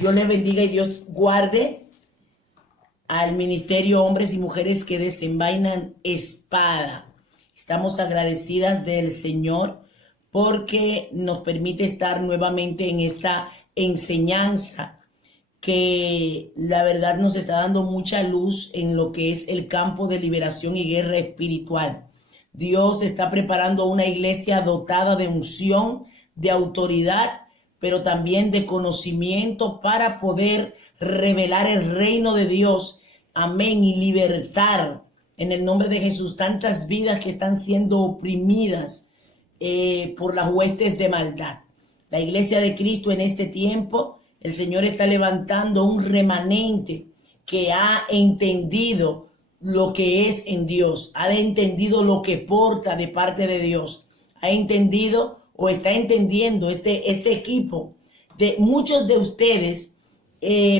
Dios les bendiga y Dios guarde al ministerio Hombres y Mujeres que Desenvainan Espada. Estamos agradecidas del Señor porque nos permite estar nuevamente en esta enseñanza que la verdad nos está dando mucha luz en lo que es el campo de liberación y guerra espiritual. Dios está preparando una iglesia dotada de unción, de autoridad, pero también de conocimiento para poder revelar el reino de Dios. Amén. Y libertar en el nombre de Jesús tantas vidas que están siendo oprimidas por las huestes de maldad. La iglesia de Cristo en este tiempo, el Señor está levantando un remanente que ha entendido lo que es en Dios, ha entendido lo que porta de parte de Dios, ha entendido o está entendiendo este equipo de muchos de ustedes,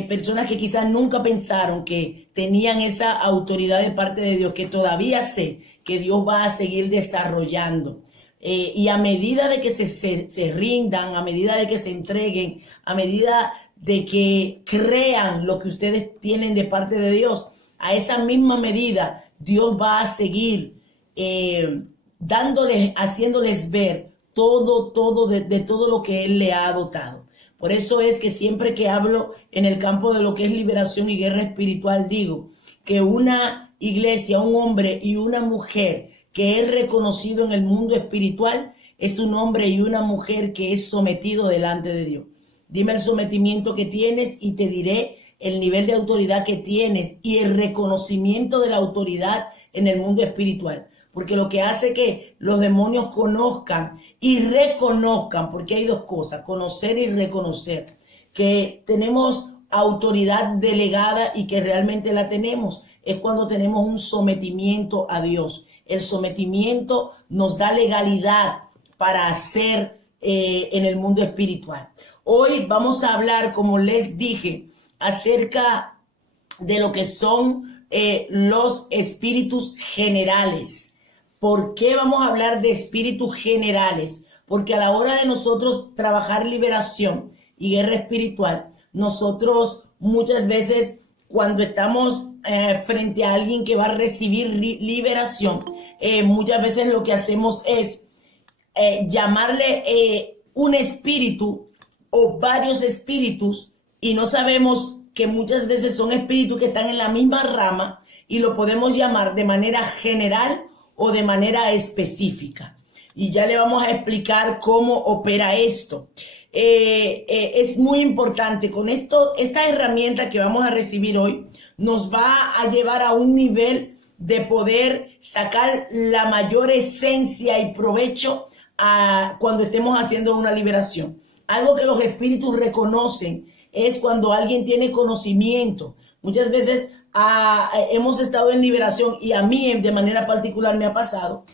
personas que quizás nunca pensaron que tenían esa autoridad de parte de Dios, que todavía sé que Dios va a seguir desarrollando. Y a medida de que se rindan, a medida de que se entreguen, a medida de que crean lo que ustedes tienen de parte de Dios, a esa misma medida Dios va a seguir dándoles, haciéndoles ver todo de todo lo que Él le ha dotado. Por eso es que siempre que hablo en el campo de lo que es liberación y guerra espiritual, digo que una iglesia, un hombre y una mujer que es reconocido en el mundo espiritual es un hombre y una mujer que es sometido delante de Dios. Dime el sometimiento que tienes y te diré el nivel de autoridad que tienes y el reconocimiento de la autoridad en el mundo espiritual. Porque lo que hace que los demonios conozcan y reconozcan, porque hay dos cosas, conocer y reconocer, que tenemos autoridad delegada y que realmente la tenemos, es cuando tenemos un sometimiento a Dios. El sometimiento nos da legalidad para hacer en el mundo espiritual. Hoy vamos a hablar, como les dije, acerca de lo que son los espíritus generales. ¿Por qué vamos a hablar de espíritus generales? Porque a la hora de nosotros trabajar liberación y guerra espiritual, nosotros muchas veces cuando estamos frente a alguien que va a recibir liberación, muchas veces lo que hacemos es llamarle un espíritu o varios espíritus y no sabemos que muchas veces son espíritus que están en la misma rama y lo podemos llamar de manera general o de manera específica. Y ya le vamos a explicar cómo opera esto. Es muy importante. Con esto, esta herramienta que vamos a recibir hoy nos va a llevar a un nivel de poder sacar la mayor esencia y provecho cuando estemos haciendo una liberación. Algo que los espíritus reconocen es cuando alguien tiene conocimiento. Muchas veces hemos estado en liberación y a mí de manera particular me ha pasado.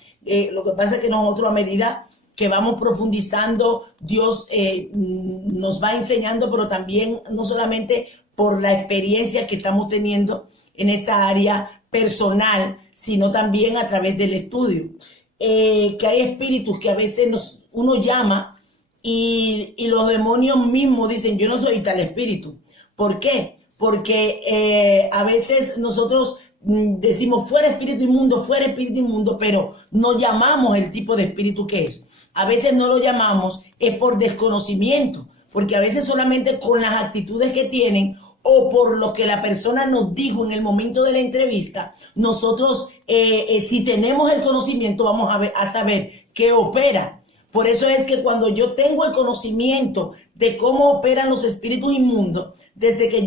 Lo que pasa es que nosotros a medida que vamos profundizando, Dios nos va enseñando, pero también no solamente por la experiencia que estamos teniendo en esa área personal, sino también a través del estudio. Que hay espíritus que a veces uno llama y los demonios mismos dicen, yo no soy tal espíritu. ¿Por qué? Porque a veces nosotros decimos fuera espíritu inmundo, pero no llamamos el tipo de espíritu que es. A veces no lo llamamos es por desconocimiento, porque a veces solamente con las actitudes que tienen o por lo que la persona nos dijo en el momento de la entrevista, nosotros si tenemos el conocimiento vamos a saber qué opera. Por eso es que cuando yo tengo el conocimiento de cómo operan los espíritus inmundos, desde que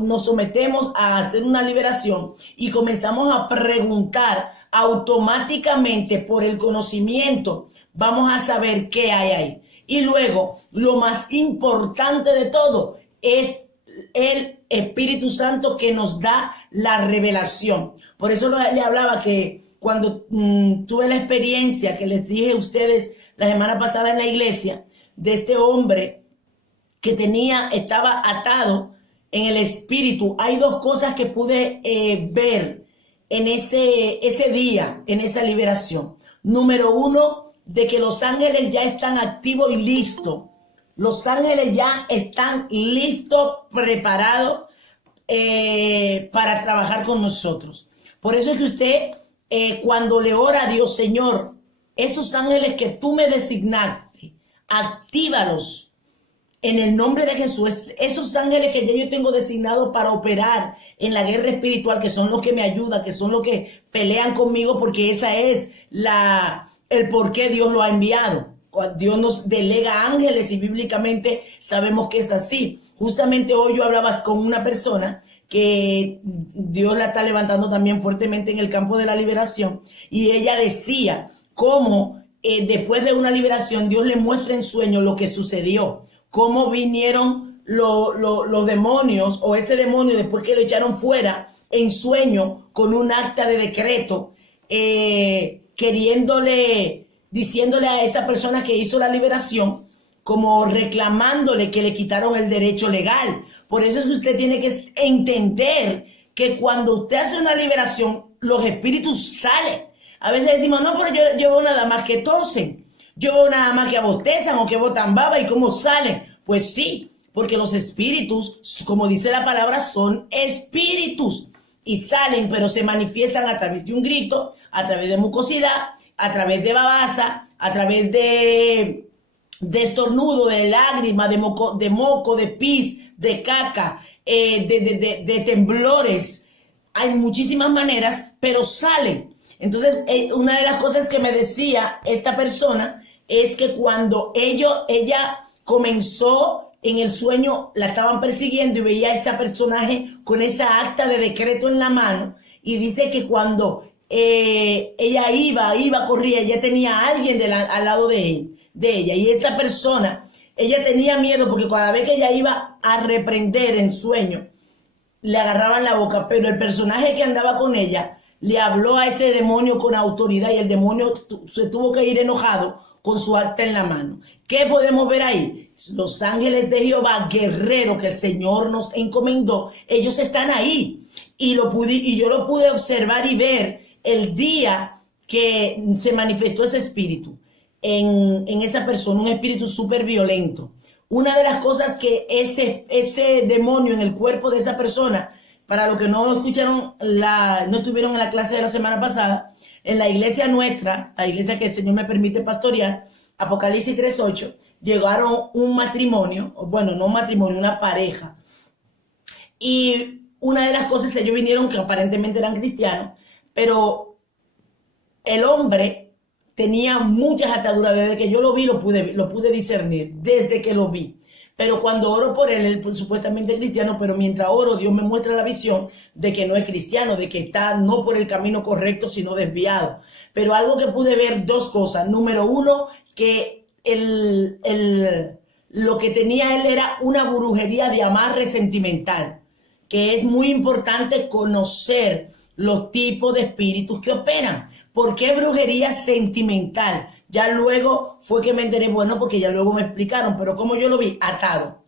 nos sometemos a hacer una liberación y comenzamos a preguntar, automáticamente por el conocimiento vamos a saber qué hay ahí. Y luego, lo más importante de todo es el Espíritu Santo que nos da la revelación. Por eso le hablaba que cuando tuve la experiencia que les dije a ustedes la semana pasada en la iglesia, de este hombre que estaba atado en el espíritu, hay dos cosas que pude ver en ese día, en esa liberación. Número uno, de que los ángeles ya están activos y listos Los ángeles ya están listos, preparados para trabajar con nosotros. Por eso es que usted, cuando le ora a Dios, Señor, esos ángeles que tú me designaste, actívalos en el nombre de Jesús. Esos ángeles que ya yo tengo designados para operar en la guerra espiritual, que son los que me ayudan, que son los que pelean conmigo, porque esa es el por qué Dios lo ha enviado. Dios nos delega ángeles y bíblicamente sabemos que es así. Justamente hoy yo hablaba con una persona que Dios la está levantando también fuertemente en el campo de la liberación, y ella decía cómo después de una liberación Dios le muestra en sueño lo que sucedió, cómo vinieron los demonios, o ese demonio después que lo echaron fuera en sueño con un acta de decreto, diciéndole a esa persona que hizo la liberación, como reclamándole que le quitaron el derecho legal. Por eso es que usted tiene que entender que cuando usted hace una liberación, los espíritus salen. A veces decimos, no, pero yo veo nada más que tosen, yo veo nada más que abostezan o que botan baba, ¿y cómo salen? Pues sí, porque los espíritus, como dice la palabra, son espíritus y salen, pero se manifiestan a través de un grito, a través de mucosidad, a través de babasa, a través de estornudo, de lágrima, de moco, de pis, de caca, de temblores. Hay muchísimas maneras, pero salen. Entonces, una de las cosas que me decía esta persona es que cuando ella comenzó en el sueño, la estaban persiguiendo y veía a este personaje con esa acta de decreto en la mano, y dice que cuando ella corría, ella tenía a alguien al lado de ella, y esa persona, ella tenía miedo porque cada vez que ella iba a reprender en sueño, le agarraban la boca, pero el personaje que andaba con ella le habló a ese demonio con autoridad, y el demonio se tuvo que ir enojado con su acta en la mano. ¿Qué podemos ver ahí? Los ángeles de Jehová, guerreros que el Señor nos encomendó, ellos están ahí, y yo lo pude observar y ver el día que se manifestó ese espíritu en esa persona, un espíritu súper violento. Una de las cosas que ese demonio en el cuerpo de esa persona, para los que no escucharon, no estuvieron en la clase de la semana pasada, en la iglesia nuestra, la iglesia que el Señor me permite pastorear, Apocalipsis 3:8, llegaron un matrimonio, bueno, no un matrimonio, una pareja. Y una de las cosas, ellos vinieron que aparentemente eran cristianos, pero el hombre tenía muchas ataduras. Desde que yo lo vi, lo pude discernir, desde que lo vi. Pero cuando oro por él pues, supuestamente cristiano, pero mientras oro, Dios me muestra la visión de que no es cristiano, de que está no por el camino correcto, sino desviado. Pero algo que pude ver, dos cosas. Número uno, que lo que tenía él era una brujería de amarre sentimental, que es muy importante conocer los tipos de espíritus que operan. ¿Por qué brujería sentimental? Ya luego fue que me enteré, bueno, porque ya luego me explicaron, pero como yo lo vi, atado.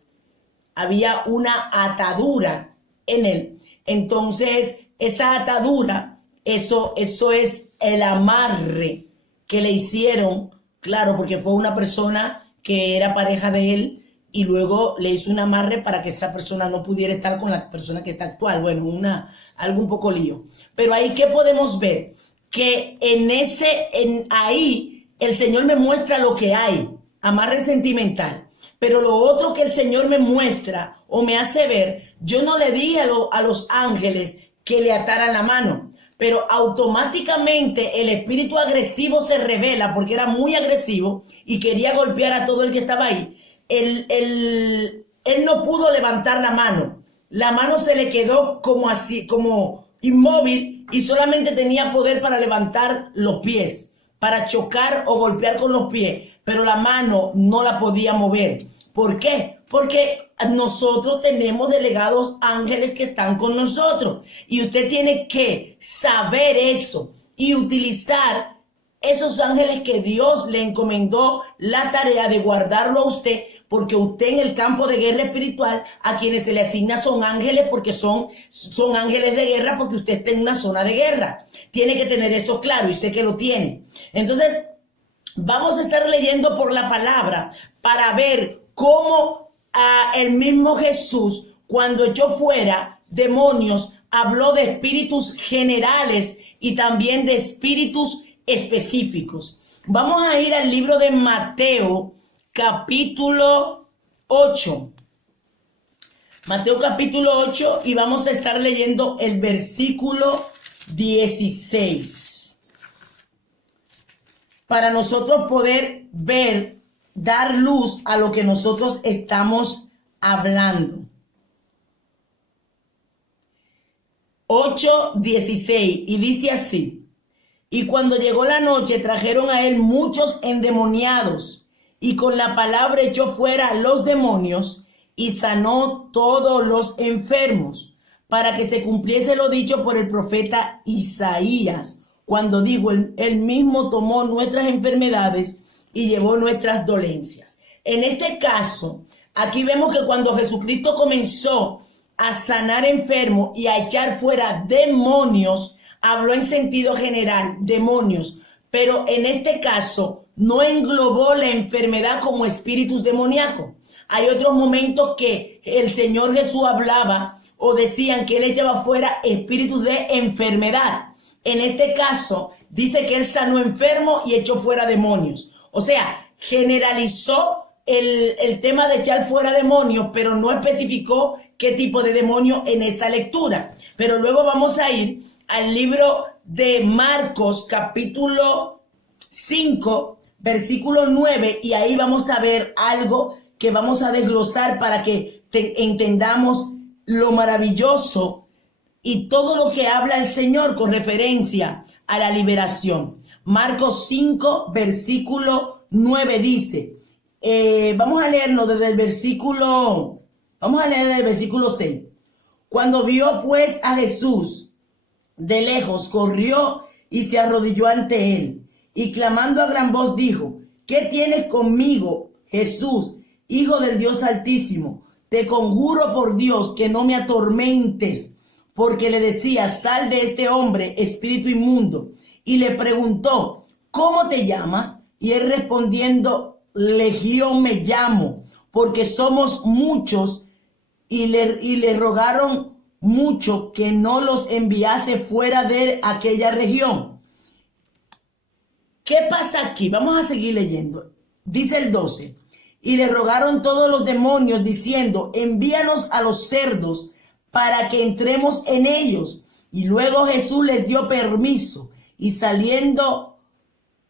Había una atadura en él. Entonces, esa atadura, eso es el amarre que le hicieron, claro, porque fue una persona que era pareja de él, y luego le hizo un amarre para que esa persona no pudiera estar con la persona que está actual. Bueno, algo un poco lío. Pero ahí, ¿qué podemos ver? Que ahí el Señor me muestra lo que hay, amarre sentimental. Pero lo otro que el Señor me muestra o me hace ver, yo no le dije a los ángeles que le ataran la mano, pero automáticamente el espíritu agresivo se revela, porque era muy agresivo y quería golpear a todo el que estaba ahí. Él no pudo levantar la mano se le quedó como así, como inmóvil, y solamente tenía poder para levantar los pies, para chocar o golpear con los pies, pero la mano no la podía mover. ¿Por qué? Porque nosotros tenemos delegados ángeles que están con nosotros, y usted tiene que saber eso y utilizar esos ángeles que Dios le encomendó la tarea de guardarlo a usted, porque usted en el campo de guerra espiritual, a quienes se le asigna son ángeles, porque son ángeles de guerra, porque usted está en una zona de guerra. Tiene que tener eso claro, y sé que lo tiene. Entonces, vamos a estar leyendo por la palabra para ver cómo el mismo Jesús, cuando echó fuera demonios, habló de espíritus generales y también de espíritus específicos. Vamos a ir al libro de Mateo, capítulo 8. Mateo capítulo 8 y vamos a estar leyendo el versículo 16. Para nosotros poder ver, dar luz a lo que nosotros estamos hablando. 8:16 y dice así: y cuando llegó la noche trajeron a él muchos endemoniados y con la palabra echó fuera los demonios y sanó todos los enfermos, para que se cumpliese lo dicho por el profeta Isaías, cuando dijo, él mismo tomó nuestras enfermedades y llevó nuestras dolencias. En este caso, aquí vemos que cuando Jesucristo comenzó a sanar enfermos y a echar fuera demonios, habló en sentido general, demonios, pero en este caso no englobó la enfermedad como espíritus demoníacos. Hay otros momentos que el Señor Jesús hablaba o decían que él echaba fuera espíritus de enfermedad. En este caso dice que él sanó enfermos y echó fuera demonios. O sea, generalizó el tema de echar fuera demonios, pero no especificó qué tipo de demonio en esta lectura. Pero luego vamos a ir al libro de Marcos, capítulo 5, versículo 9, y ahí vamos a ver algo que vamos a desglosar para que entendamos lo maravilloso y todo lo que habla el Señor con referencia a la liberación. Marcos 5, versículo 9 dice, vamos a leerlo desde el versículo, vamos a leer desde el versículo 6. Cuando vio pues a Jesús de lejos, corrió y se arrodilló ante él, y clamando a gran voz dijo, ¿qué tienes conmigo, Jesús, Hijo del Dios Altísimo? Te conjuro por Dios que no me atormentes. Porque le decía, sal de este hombre, espíritu inmundo. Y le preguntó, ¿cómo te llamas? Y él respondiendo, Legión me llamo, porque somos muchos. Y le rogaron mucho que no los enviase fuera de aquella región. ¿Qué pasa aquí? Vamos a seguir leyendo. Dice el 12. Y le rogaron todos los demonios diciendo, envíanos a los cerdos para que entremos en ellos. Y luego Jesús les dio permiso, y saliendo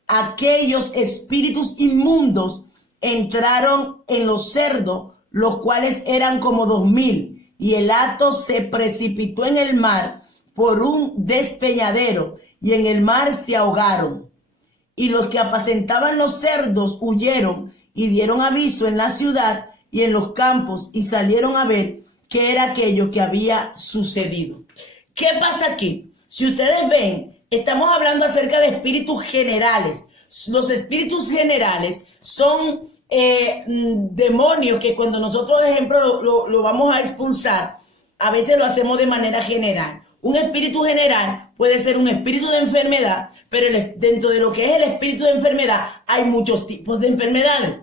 aquellos espíritus inmundos, entraron en los cerdos, los cuales eran como 2000, y el hato se precipitó en el mar por un despeñadero, y en el mar se ahogaron. Y los que apacentaban los cerdos huyeron, y dieron aviso en la ciudad y en los campos, y salieron a ver qué era aquello que había sucedido. ¿Qué pasa aquí? Si ustedes ven, estamos hablando acerca de espíritus generales. Los espíritus generales son demonios que cuando nosotros, por ejemplo, lo vamos a expulsar, a veces lo hacemos de manera general. Un espíritu general puede ser un espíritu de enfermedad, pero dentro de lo que es el espíritu de enfermedad hay muchos tipos de enfermedades.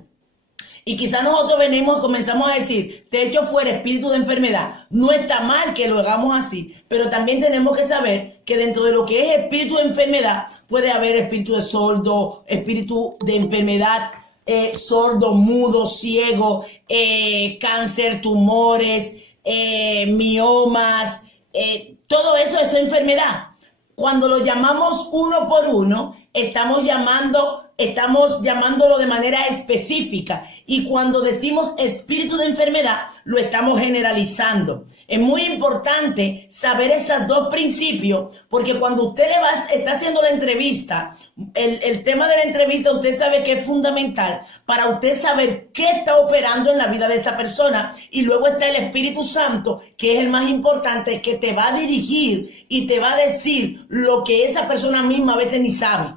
Y quizás nosotros venimos y comenzamos a decir, te echo fuera espíritu de enfermedad. No está mal que lo hagamos así, pero también tenemos que saber que dentro de lo que es espíritu de enfermedad puede haber espíritu de sordo, espíritu de enfermedad, sordo, mudo, ciego, cáncer, tumores, miomas, todo eso es enfermedad. Cuando lo llamamos uno por uno, estamos llamándolo de manera específica, y cuando decimos espíritu de enfermedad lo estamos generalizando. Es muy importante saber esos dos principios, porque cuando usted está haciendo la entrevista, el tema de la entrevista usted sabe que es fundamental para usted saber qué está operando en la vida de esa persona, y luego está el Espíritu Santo, que es el más importante, que te va a dirigir y te va a decir lo que esa persona misma a veces ni sabe.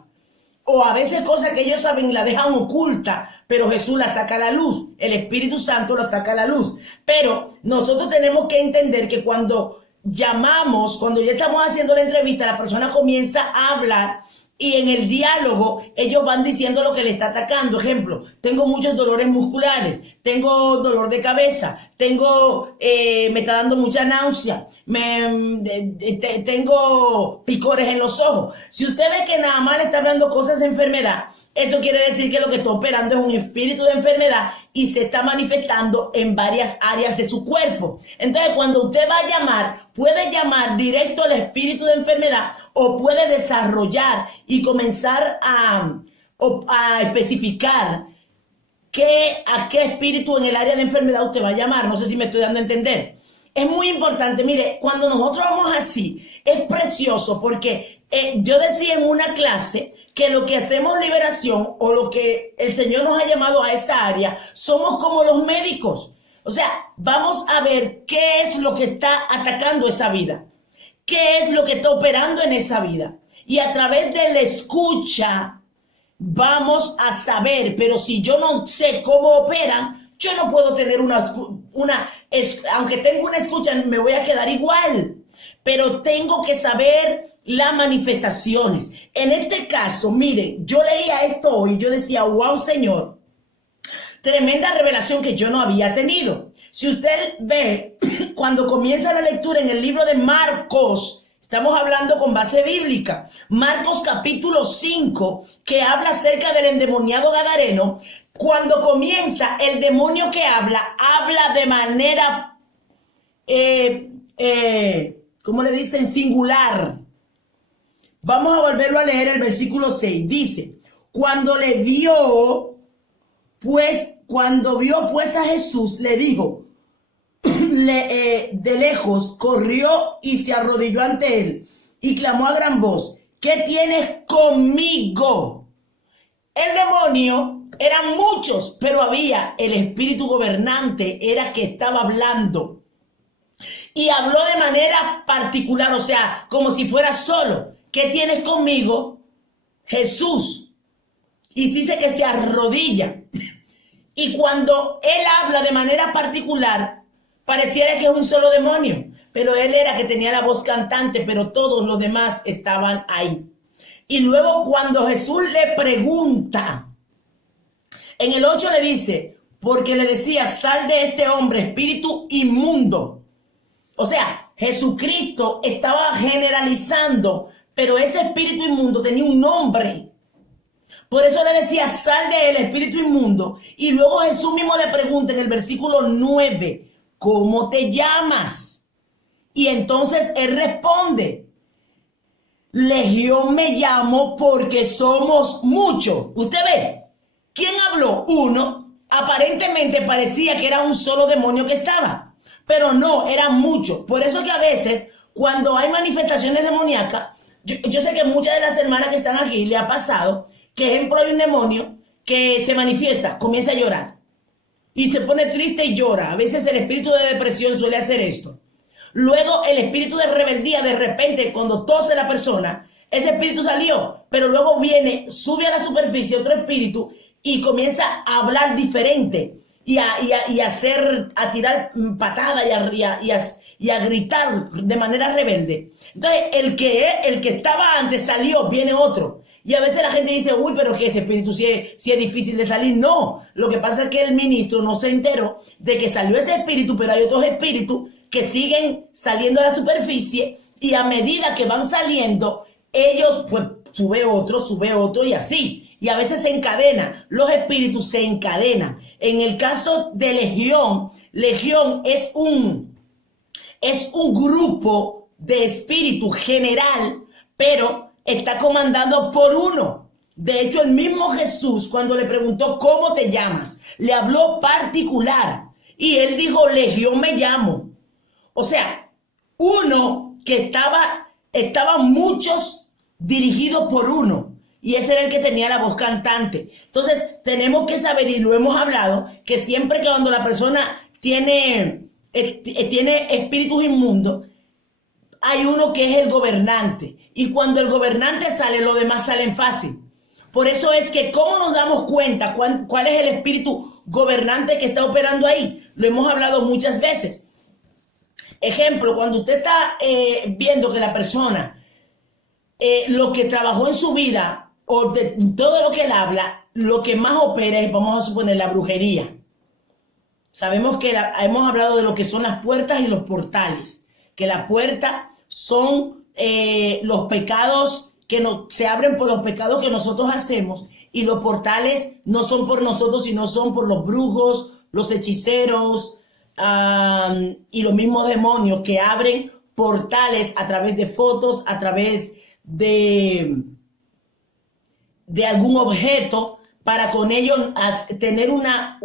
O a veces cosas que ellos saben la dejan oculta, pero Jesús la saca a la luz. El Espíritu Santo la saca a la luz. Pero nosotros tenemos que entender que cuando ya estamos haciendo la entrevista, la persona comienza a hablar y en el diálogo ellos van diciendo lo que le está atacando. Ejemplo, tengo muchos dolores musculares, tengo dolor de cabeza, me está dando mucha náusea, tengo picores en los ojos. Si usted ve que nada más le está hablando cosas de enfermedad, eso quiere decir que lo que está operando es un espíritu de enfermedad y se está manifestando en varias áreas de su cuerpo. Entonces, cuando usted va a llamar, puede llamar directo al espíritu de enfermedad o puede desarrollar y comenzar a especificar a qué espíritu en el área de enfermedad usted va a llamar. No sé si me estoy dando a entender. Es muy importante, mire, cuando nosotros vamos así, es precioso porque yo decía en una clase que lo que hacemos liberación o lo que el Señor nos ha llamado a esa área, somos como los médicos. O sea, vamos a ver qué es lo que está atacando esa vida, qué es lo que está operando en esa vida. Y a través de la escucha vamos a saber, pero si yo no sé cómo operan, yo no puedo tener aunque tenga una escucha, me voy a quedar igual. Pero tengo que saber las manifestaciones. En este caso, mire, yo leía esto hoy y yo decía, wow, Señor, tremenda revelación que yo no había tenido. Si usted ve, cuando comienza la lectura en el libro de Marcos, estamos hablando con base bíblica, Marcos capítulo 5, que habla acerca del endemoniado gadareno. Cuando comienza, el demonio que habla de manera, ¿cómo le dicen? Singular. Vamos a volverlo a leer el versículo 6. Dice, cuando vio pues a Jesús, le dijo, de lejos corrió y se arrodilló ante él y clamó a gran voz, ¿qué tienes conmigo? El demonio, eran muchos, pero había el espíritu gobernante, era que estaba hablando. Y habló de manera particular, o sea, como si fuera solo. ¿Qué tienes conmigo? Jesús. Y dice que se arrodilla. Y cuando él habla de manera particular, pareciera que es un solo demonio. Pero él era que tenía la voz cantante, pero todos los demás estaban ahí. Y luego cuando Jesús le pregunta, en el 8 le dice, porque le decía, sal de este hombre, espíritu inmundo. O sea, Jesucristo estaba generalizando, pero ese espíritu inmundo tenía un nombre. Por eso le decía, sal de él, espíritu inmundo. Y luego Jesús mismo le pregunta en el versículo 9, ¿cómo te llamas? Y entonces él responde, Legión me llamo porque somos muchos. Usted ve, ¿quién habló? Uno. Aparentemente parecía que era un solo demonio que estaba. Pero no, eran muchos. Por eso que a veces, cuando hay manifestaciones demoníacas, yo sé que muchas de las hermanas que están aquí le ha pasado que, ejemplo, hay un demonio que se manifiesta, comienza a llorar y se pone triste y llora. A veces el espíritu de depresión suele hacer esto. Luego el espíritu de rebeldía, de repente, cuando tose la persona, ese espíritu salió, pero luego viene, sube a la superficie otro espíritu y comienza a hablar diferente y a tirar patadas y a gritar de manera rebelde. Entonces, el que estaba antes salió, viene otro. Y a veces la gente dice, uy, pero que ese espíritu si es difícil de salir. No, lo que pasa es que el ministro no se enteró de que salió ese espíritu, pero hay otros espíritus que siguen saliendo a la superficie y a medida que van saliendo, ellos, pues, sube otro y así. Y a veces se encadena, los espíritus se encadenan. En el caso de Legión es un grupo de espíritu general, pero está comandado por uno. De hecho, el mismo Jesús, cuando le preguntó, ¿cómo te llamas?, le habló particular. Y él dijo, Legión me llamo. O sea, uno que estaban muchos dirigidos por uno. Y ese era el que tenía la voz cantante. Entonces, tenemos que saber, y lo hemos hablado, que siempre que cuando la persona tiene espíritus inmundos, hay uno que es el gobernante. Y cuando el gobernante sale, los demás salen fácil. Por eso es que, ¿cómo nos damos cuenta cuál es el espíritu gobernante que está operando ahí? Lo hemos hablado muchas veces. Ejemplo, cuando usted está viendo que la persona lo que trabajó en su vida o de todo lo que él habla, lo que más opera es, vamos a suponer, la brujería. Sabemos que hemos hablado de lo que son las puertas y los portales, que la puerta son los pecados que se abren por los pecados que nosotros hacemos, y los portales no son por nosotros, sino son por los brujos, los hechiceros y los mismos demonios que abren portales a través de fotos, a través de algún objeto, para con ello tener una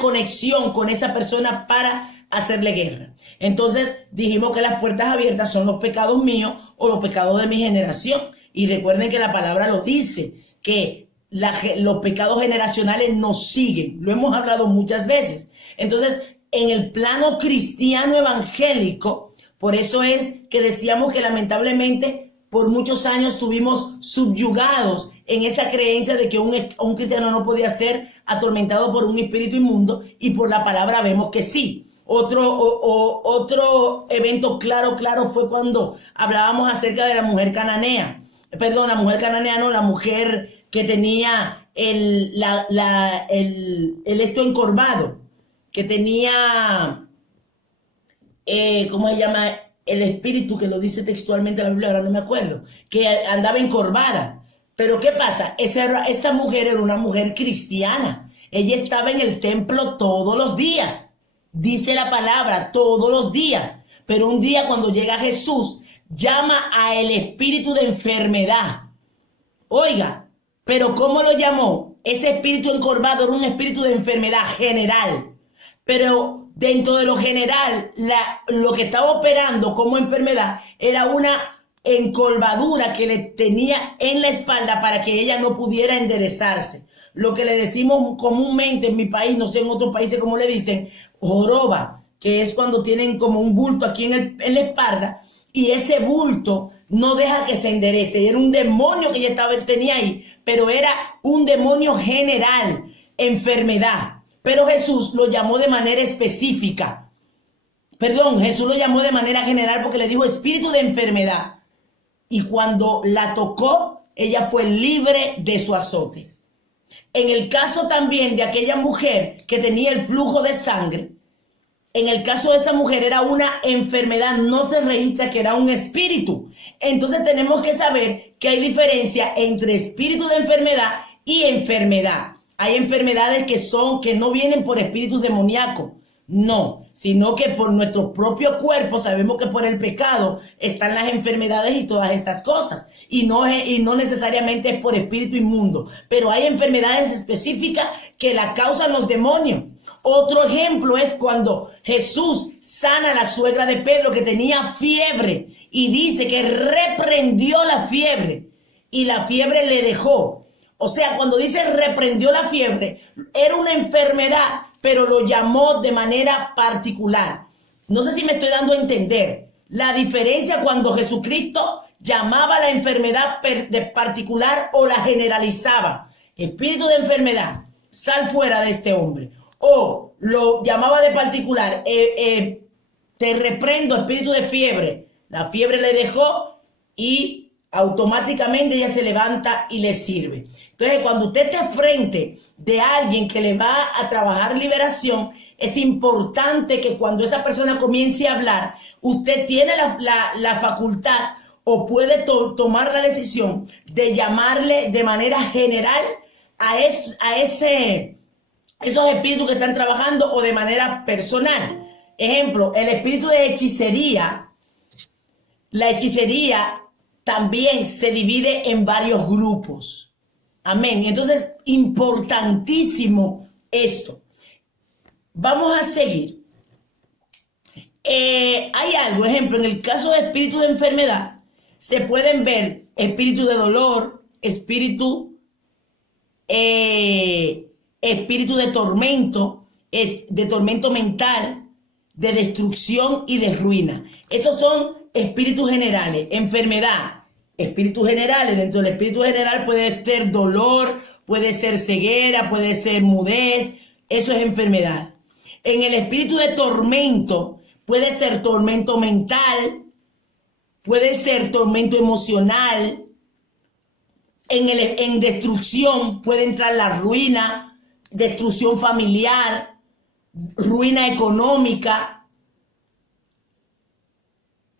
conexión con esa persona para hacerle guerra. Entonces dijimos que las puertas abiertas son los pecados míos o los pecados de mi generación. Y recuerden que la palabra lo dice, que los pecados generacionales nos siguen. Lo hemos hablado muchas veces. Entonces, en el plano cristiano evangélico, por eso es que decíamos que lamentablemente por muchos años estuvimos subyugados en esa creencia de que un cristiano no podía ser atormentado por un espíritu inmundo, y por la palabra vemos que sí. Otro evento claro fue cuando hablábamos acerca de la mujer cananea. Perdón, la mujer cananea no, la mujer que tenía el esto encorvado, que tenía, ¿cómo se llama? El espíritu, que lo dice textualmente la Biblia, ahora no me acuerdo, que andaba encorvada. Pero ¿qué pasa? Esa mujer era una mujer cristiana. Ella estaba en el templo todos los días. Dice la palabra, todos los días. Pero un día cuando llega Jesús, llama a el espíritu de enfermedad. Oiga, pero ¿cómo lo llamó? Ese espíritu encorvado era un espíritu de enfermedad general. Pero dentro de lo general, lo que estaba operando como enfermedad era una encorvadura que le tenía en la espalda para que ella no pudiera enderezarse. Lo que le decimos comúnmente en mi país, no sé en otros países cómo le dicen, joroba, que es cuando tienen como un bulto aquí en la espalda, y ese bulto no deja que se enderece. Era un demonio que ella tenía ahí, pero era un demonio general, enfermedad. Pero Jesús lo llamó de manera específica. Perdón, Jesús lo llamó de manera general porque le dijo espíritu de enfermedad. Y cuando la tocó, ella fue libre de su azote. En el caso también de aquella mujer que tenía el flujo de sangre, en el caso de esa mujer era una enfermedad, no se registra que era un espíritu. Entonces tenemos que saber que hay diferencia entre espíritu de enfermedad y enfermedad. Hay enfermedades que no vienen por espíritus demoníacos, no, sino que por nuestro propio cuerpo. Sabemos que por el pecado están las enfermedades y todas estas cosas, y no necesariamente es por espíritu inmundo, pero hay enfermedades específicas que la causan los demonios. Otro ejemplo es cuando Jesús sana a la suegra de Pedro que tenía fiebre, y dice que reprendió la fiebre y la fiebre le dejó. O sea, cuando dice reprendió la fiebre, era una enfermedad, pero lo llamó de manera particular. No sé si me estoy dando a entender la diferencia cuando Jesucristo llamaba la enfermedad de particular o la generalizaba. Espíritu de enfermedad, sal fuera de este hombre. O lo llamaba de particular, te reprendo, espíritu de fiebre. La fiebre le dejó y automáticamente ella se levanta y le sirve. Entonces, cuando usted esté frente de alguien que le va a trabajar liberación, es importante que cuando esa persona comience a hablar, usted tiene la facultad o puede tomar la decisión de llamarle de manera general a esos espíritus que están trabajando, o de manera personal. Ejemplo, el espíritu de hechicería. La hechicería también se divide en varios grupos. Amén. Entonces, importantísimo esto. Vamos a seguir. Hay algo, ejemplo, en el caso de espíritus de enfermedad, se pueden ver espíritu de dolor, espíritu de tormento mental, de destrucción y de ruina. Esos son espíritus generales. Enfermedad, espíritus generales. Dentro del espíritu general puede ser dolor, puede ser ceguera, puede ser mudez. Eso es enfermedad. En el espíritu de tormento puede ser tormento mental, puede ser tormento emocional. En destrucción puede entrar la ruina, destrucción familiar, ruina económica.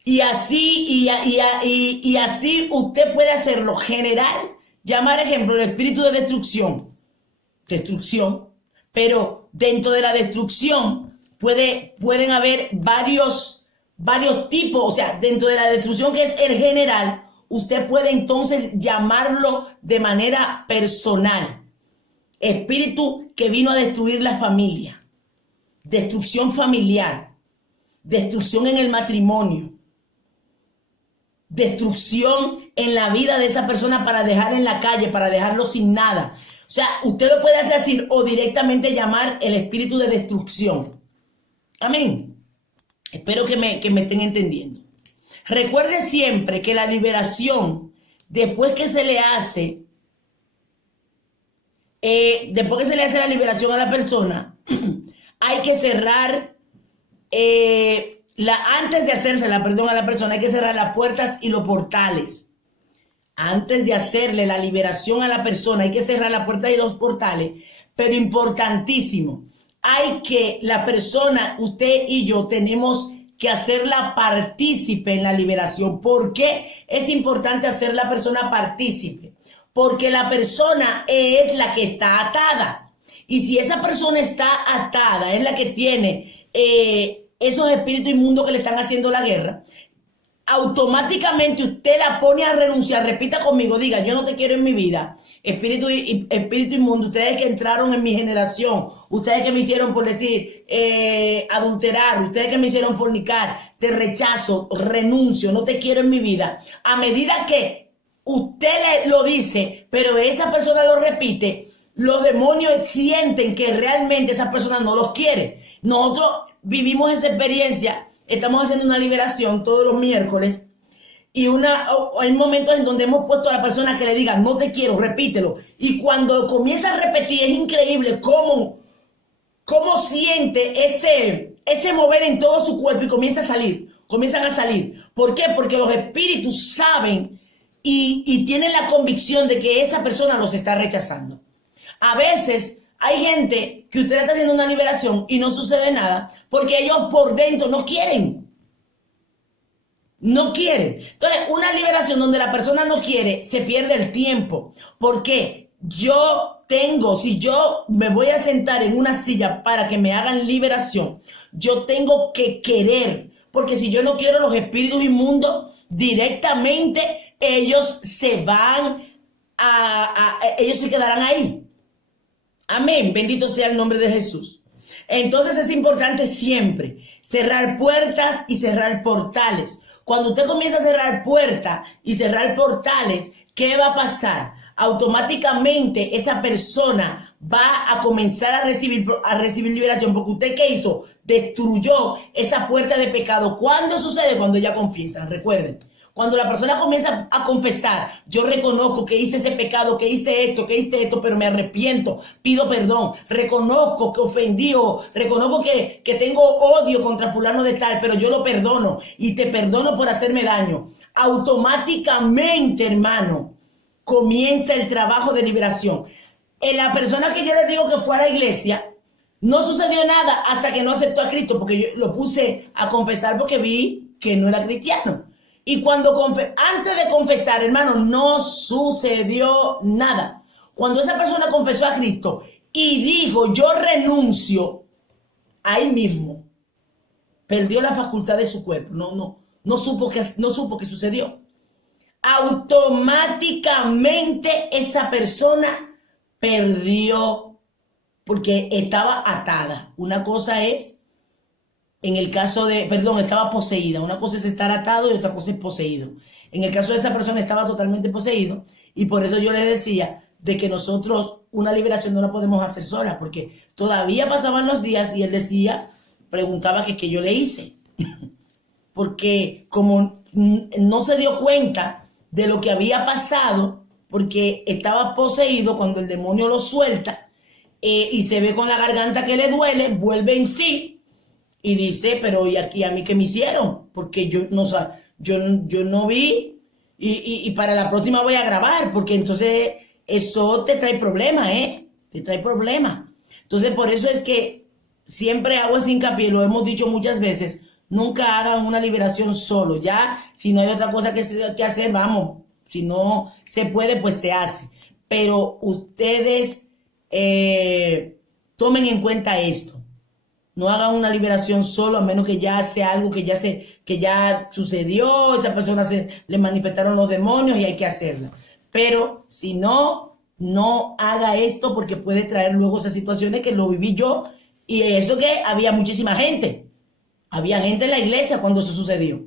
Y así usted puede hacerlo general, llamar ejemplo el espíritu de destrucción, pero dentro de la destrucción pueden haber varios tipos, o sea, dentro de la destrucción que es el general, usted puede entonces llamarlo de manera personal. Espíritu que vino a destruir la familia, destrucción familiar, destrucción en el matrimonio, destrucción en la vida de esa persona para dejarla en la calle, para dejarlo sin nada. O sea, usted lo puede hacer así o directamente llamar el espíritu de destrucción. Amén. Espero que me estén entendiendo. Recuerde siempre que la liberación, después que se le hace la liberación a la persona, hay que cerrar, antes de hacérsela, a la persona, hay que cerrar las puertas y los portales. Antes de hacerle la liberación a la persona, hay que cerrar las puertas y los portales. Pero importantísimo, la persona, usted y yo, tenemos que hacerla partícipe en la liberación. ¿Por qué es importante hacer la persona partícipe? Porque la persona es la que está atada. Y si esa persona está atada, es la que tiene esos espíritus inmundos que le están haciendo la guerra, automáticamente usted la pone a renunciar. Repita conmigo, diga: yo no te quiero en mi vida. Espíritu inmundo, ustedes que entraron en mi generación, ustedes que me hicieron, por decir, adulterar, ustedes que me hicieron fornicar, te rechazo, renuncio, no te quiero en mi vida. A medida que usted lo dice, pero esa persona lo repite, los demonios sienten que realmente esa persona no los quiere. Nosotros vivimos esa experiencia. Estamos haciendo una liberación todos los miércoles y hay momentos en donde hemos puesto a la persona que le diga: no te quiero, repítelo. Y cuando comienza a repetir, es increíble cómo siente ese mover en todo su cuerpo y comienzan a salir. ¿Por qué? Porque los espíritus saben y tienen la convicción de que esa persona los está rechazando. A veces hay gente que usted está haciendo una liberación y no sucede nada porque ellos por dentro no quieren. No quieren. Entonces, una liberación donde la persona no quiere, se pierde el tiempo. Porque si yo me voy a sentar en una silla para que me hagan liberación, yo tengo que querer. Porque si yo no quiero, los espíritus inmundos, directamente ellos se quedarán ahí. Amén, bendito sea el nombre de Jesús. Entonces es importante siempre cerrar puertas y cerrar portales. Cuando usted comienza a cerrar puertas y cerrar portales, ¿qué va a pasar? Automáticamente esa persona va a comenzar a recibir liberación, porque usted, ¿qué hizo? Destruyó esa puerta de pecado. ¿Cuándo sucede? Cuando ya confiesan, recuerden. Cuando la persona comienza a confesar: yo reconozco que hice ese pecado, que hice esto, pero me arrepiento, pido perdón, reconozco que ofendí, reconozco que tengo odio contra fulano de tal, pero yo lo perdono y te perdono por hacerme daño. Automáticamente, hermano, comienza el trabajo de liberación. En la persona que yo le digo que fue a la iglesia, no sucedió nada hasta que no aceptó a Cristo, porque yo lo puse a confesar porque vi que no era cristiano. Y antes de confesar, hermano, no sucedió nada. Cuando esa persona confesó a Cristo y dijo: yo renuncio, ahí mismo perdió la facultad de su cuerpo. No supo qué sucedió. Automáticamente esa persona perdió, porque estaba atada. Una cosa es, estaba poseída. Una cosa es estar atado y otra cosa es poseído. En el caso de esa persona estaba totalmente poseído, y por eso yo les decía de que nosotros una liberación no la podemos hacer sola, porque todavía pasaban los días y él preguntaba que yo le hice. Porque como no se dio cuenta de lo que había pasado, porque estaba poseído, cuando el demonio lo suelta y se ve con la garganta que le duele, vuelve en sí. Y dice: pero ¿y aquí a mí qué me hicieron? Porque yo yo no vi y para la próxima voy a grabar, porque entonces eso te trae problemas, te trae problemas. Entonces por eso es que siempre hago ese hincapié, lo hemos dicho muchas veces, nunca hagan una liberación solo. Ya, si no hay otra cosa que hacer, vamos, si no se puede, pues se hace. Pero ustedes tomen en cuenta esto. No hagan una liberación solo, a menos que ya sea algo que ya sucedió, esa persona le manifestaron los demonios y hay que hacerla. Pero si no, no haga esto, porque puede traer luego esas situaciones que lo viví yo, y eso que había muchísima gente. Había gente en la iglesia cuando eso sucedió.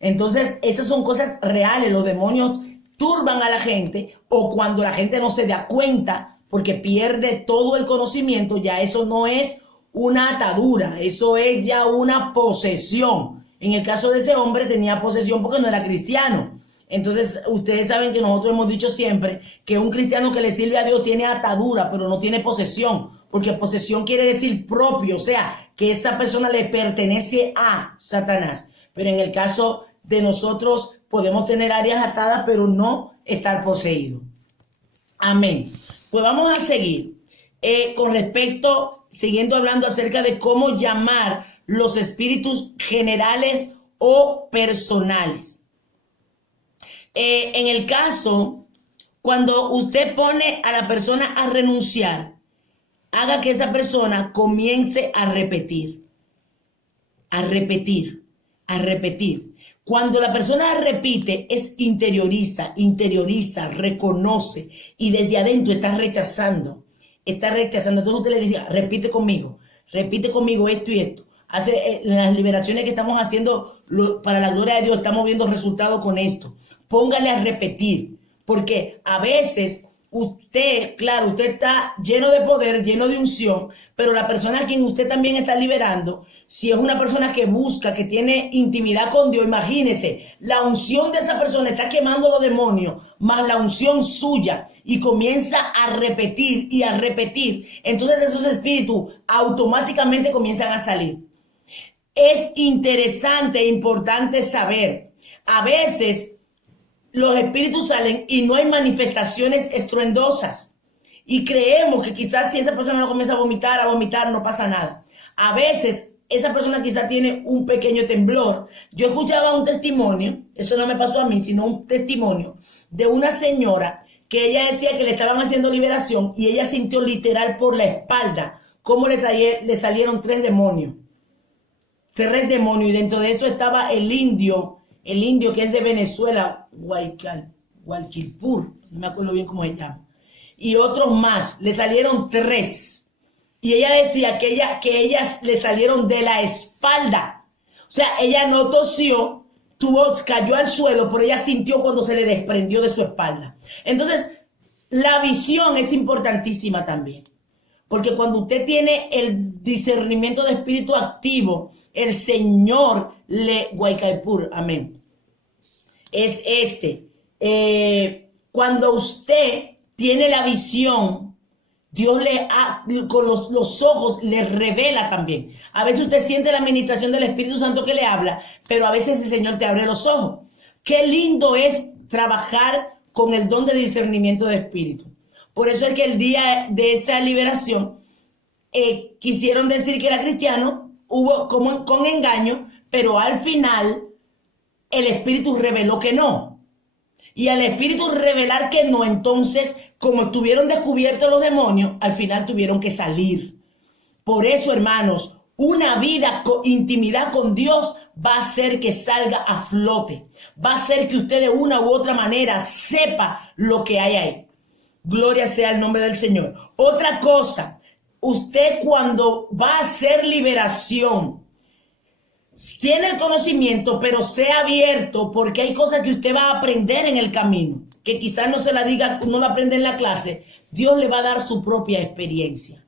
Entonces, esas son cosas reales. Los demonios turban a la gente, o cuando la gente no se da cuenta porque pierde todo el conocimiento, ya eso no es una atadura, eso es ya una posesión. En el caso de ese hombre tenía posesión porque no era cristiano. Entonces, ustedes saben que nosotros hemos dicho siempre que un cristiano que le sirve a Dios tiene atadura, pero no tiene posesión, porque posesión quiere decir propio, o sea, que esa persona le pertenece a Satanás. Pero en el caso de nosotros podemos tener áreas atadas, pero no estar poseídos. Amén. Pues vamos a seguir siguiendo hablando acerca de cómo llamar los espíritus generales o personales. En el caso, cuando usted pone a la persona a renunciar, haga que esa persona comience a repetir, a repetir, a repetir. Cuando la persona repite, interioriza, reconoce, y desde adentro está rechazando. Entonces usted le dice, repite conmigo esto y esto. Hace las liberaciones que estamos haciendo para la gloria de Dios, estamos viendo resultados con esto. Póngale a repetir, porque a veces usted está lleno de poder, lleno de unción, pero la persona a quien usted también está liberando, si es una persona que busca, que tiene intimidad con Dios, imagínese, la unción de esa persona está quemando los demonios, más la unción suya, y comienza a repetir y a repetir. Entonces esos espíritus automáticamente comienzan a salir. Es interesante e importante saber, a veces los espíritus salen y no hay manifestaciones estruendosas. Y creemos que quizás si esa persona no comienza a vomitar, no pasa nada. A veces esa persona quizás tiene un pequeño temblor. Yo escuchaba un testimonio, eso no me pasó a mí, sino un testimonio de una señora que ella decía que le estaban haciendo liberación y ella sintió literal por la espalda cómo le salieron 3 demonios. 3 demonios, y dentro de eso estaba el indio que es de Venezuela, Gualquilpur, no me acuerdo bien cómo se llama, y otros más, le salieron 3, y ella decía que ellas le salieron de la espalda, o sea, ella no tosió, cayó al suelo, pero ella sintió cuando se le desprendió de su espalda. Entonces, la visión es importantísima también, porque cuando usted tiene el discernimiento de espíritu activo, el Señor Guaycaipur, amén, es cuando usted tiene la visión, Dios con los ojos le revela también. A veces usted siente la administración del Espíritu Santo que le habla, pero a veces el Señor te abre los ojos. Qué lindo es trabajar con el don de discernimiento de espíritu. Por eso es que el día de esa liberación quisieron decir que era cristiano, hubo como con engaño, pero al final el Espíritu reveló que no. Y al Espíritu revelar que no, entonces, como estuvieron descubiertos los demonios, al final tuvieron que salir. Por eso, hermanos, una vida con intimidad con Dios va a hacer que salga a flote. Va a hacer que usted de una u otra manera sepa lo que hay ahí. Gloria sea el nombre del Señor. Otra cosa, usted cuando va a hacer liberación, tiene el conocimiento, pero sea abierto, porque hay cosas que usted va a aprender en el camino, que quizás no se la diga, no la aprende en la clase. Dios le va a dar su propia experiencia.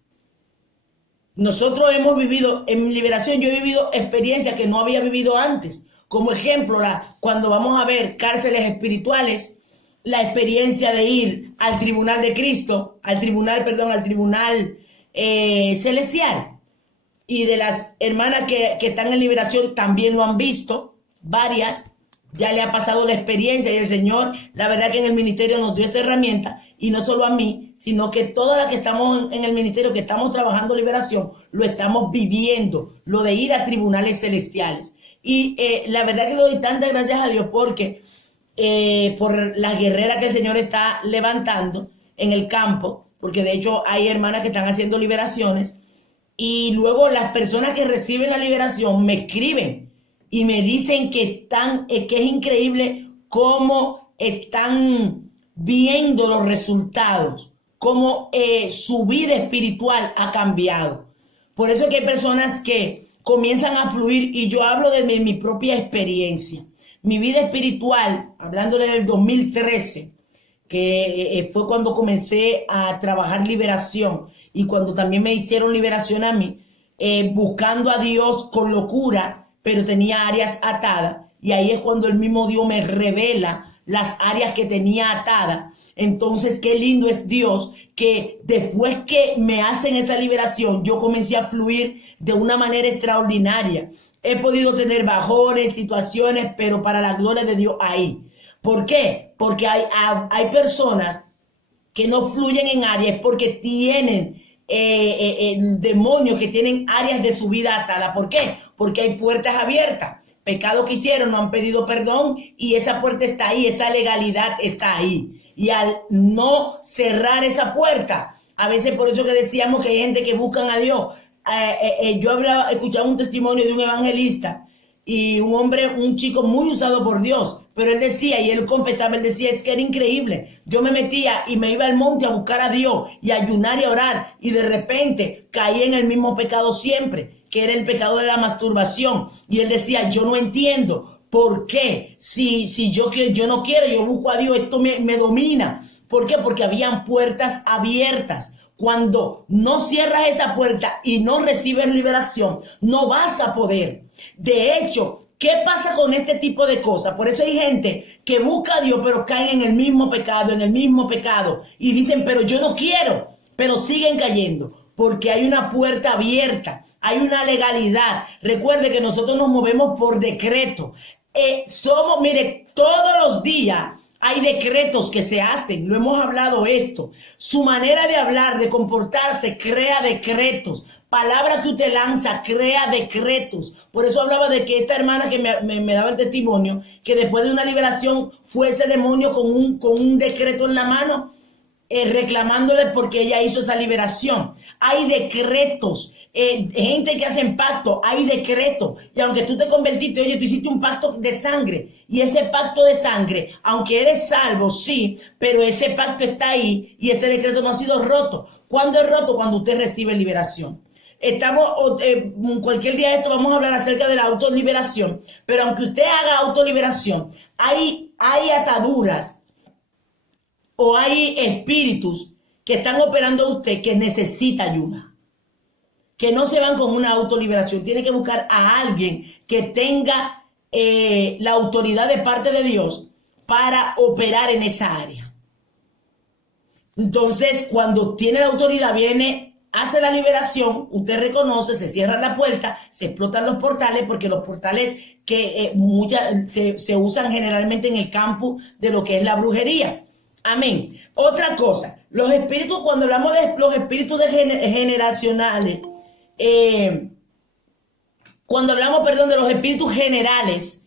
Nosotros hemos vivido, en liberación yo he vivido experiencias que no había vivido antes. Como ejemplo, cuando vamos a ver cárceles espirituales, la experiencia de ir al tribunal de Cristo, al tribunal celestial. Y de las hermanas que están en liberación también lo han visto, varias. ya le ha pasado la experiencia y el Señor, la verdad que en el ministerio nos dio esa herramienta y no solo a mí, sino que todas las que estamos en el ministerio, que estamos trabajando liberación, lo estamos viviendo, lo de ir a tribunales celestiales. Y la verdad que le doy tantas gracias a Dios porque por las guerreras que el Señor está levantando en el campo, porque de hecho hay hermanas que están haciendo liberaciones y luego las personas que reciben la liberación me escriben y me dicen que que es increíble cómo están viendo los resultados, cómo su vida espiritual ha cambiado. Por eso que hay personas que comienzan a fluir y yo hablo de mi propia experiencia. Mi vida espiritual, hablándole del 2013, que fue cuando comencé a trabajar liberación y cuando también me hicieron liberación a mí, buscando a Dios con locura, pero tenía áreas atadas. Y ahí es cuando el mismo Dios me revela las áreas que tenía atadas. Entonces, qué lindo es Dios que después que me hacen esa liberación, yo comencé a fluir de una manera extraordinaria. He podido tener bajones, situaciones, pero para la gloria de Dios ahí. ¿Por qué? Porque hay personas que no fluyen en áreas porque tienen demonios que tienen áreas de su vida atadas. ¿Por qué? Porque hay puertas abiertas. Pecado que hicieron, no han pedido perdón y esa puerta está ahí, esa legalidad está ahí. Y al no cerrar esa puerta, a veces por eso que decíamos que hay gente que buscan a Dios. Yo escuchaba un testimonio de un evangelista y un hombre, un chico muy usado por Dios, pero él decía y él confesaba, él decía, es que era increíble. Yo me metía y me iba al monte a buscar a Dios y a ayunar y a orar y de repente caía en el mismo pecado siempre, que era el pecado de la masturbación. Y él decía, yo no entiendo por qué, si yo no quiero, yo busco a Dios, esto me domina. ¿Por qué? Porque habían puertas abiertas. Cuando no cierras esa puerta y no recibes liberación, no vas a poder. De hecho, ¿qué pasa con este tipo de cosas? Por eso hay gente que busca a Dios, pero caen en el mismo pecado. Y dicen, pero yo no quiero, pero siguen cayendo. Porque hay una puerta abierta, hay una legalidad. Recuerde que nosotros nos movemos por decreto. Mire, todos los días hay decretos que se hacen, lo hemos hablado esto. Su manera de hablar, de comportarse, crea decretos. Palabra que usted lanza, crea decretos. Por eso hablaba de que esta hermana que me daba el testimonio, que después de una liberación fue ese demonio con un decreto en la mano, reclamándole porque ella hizo esa liberación. Hay decretos. Gente que hace pacto, hay decreto. Y aunque tú te convertiste, oye, tú hiciste un pacto de sangre. Y ese pacto de sangre, aunque eres salvo, sí, pero ese pacto está ahí y ese decreto no ha sido roto. ¿Cuándo es roto? Cuando usted recibe liberación. Cualquier día de esto vamos a hablar acerca de la autoliberación. Pero aunque usted haga autoliberación, hay ataduras o hay espíritus que están operando a usted que necesita ayuda. Que no se van con una autoliberación. Tiene que buscar a alguien que tenga la autoridad de parte de Dios para operar en esa área. Entonces, cuando tiene la autoridad, viene, hace la liberación, usted reconoce, se cierra la puerta, se explotan los portales, porque los portales que se usan generalmente en el campo de lo que es la brujería. Amén. Otra cosa, los espíritus, cuando hablamos de los espíritus generacionales, cuando hablamos, de los espíritus generales,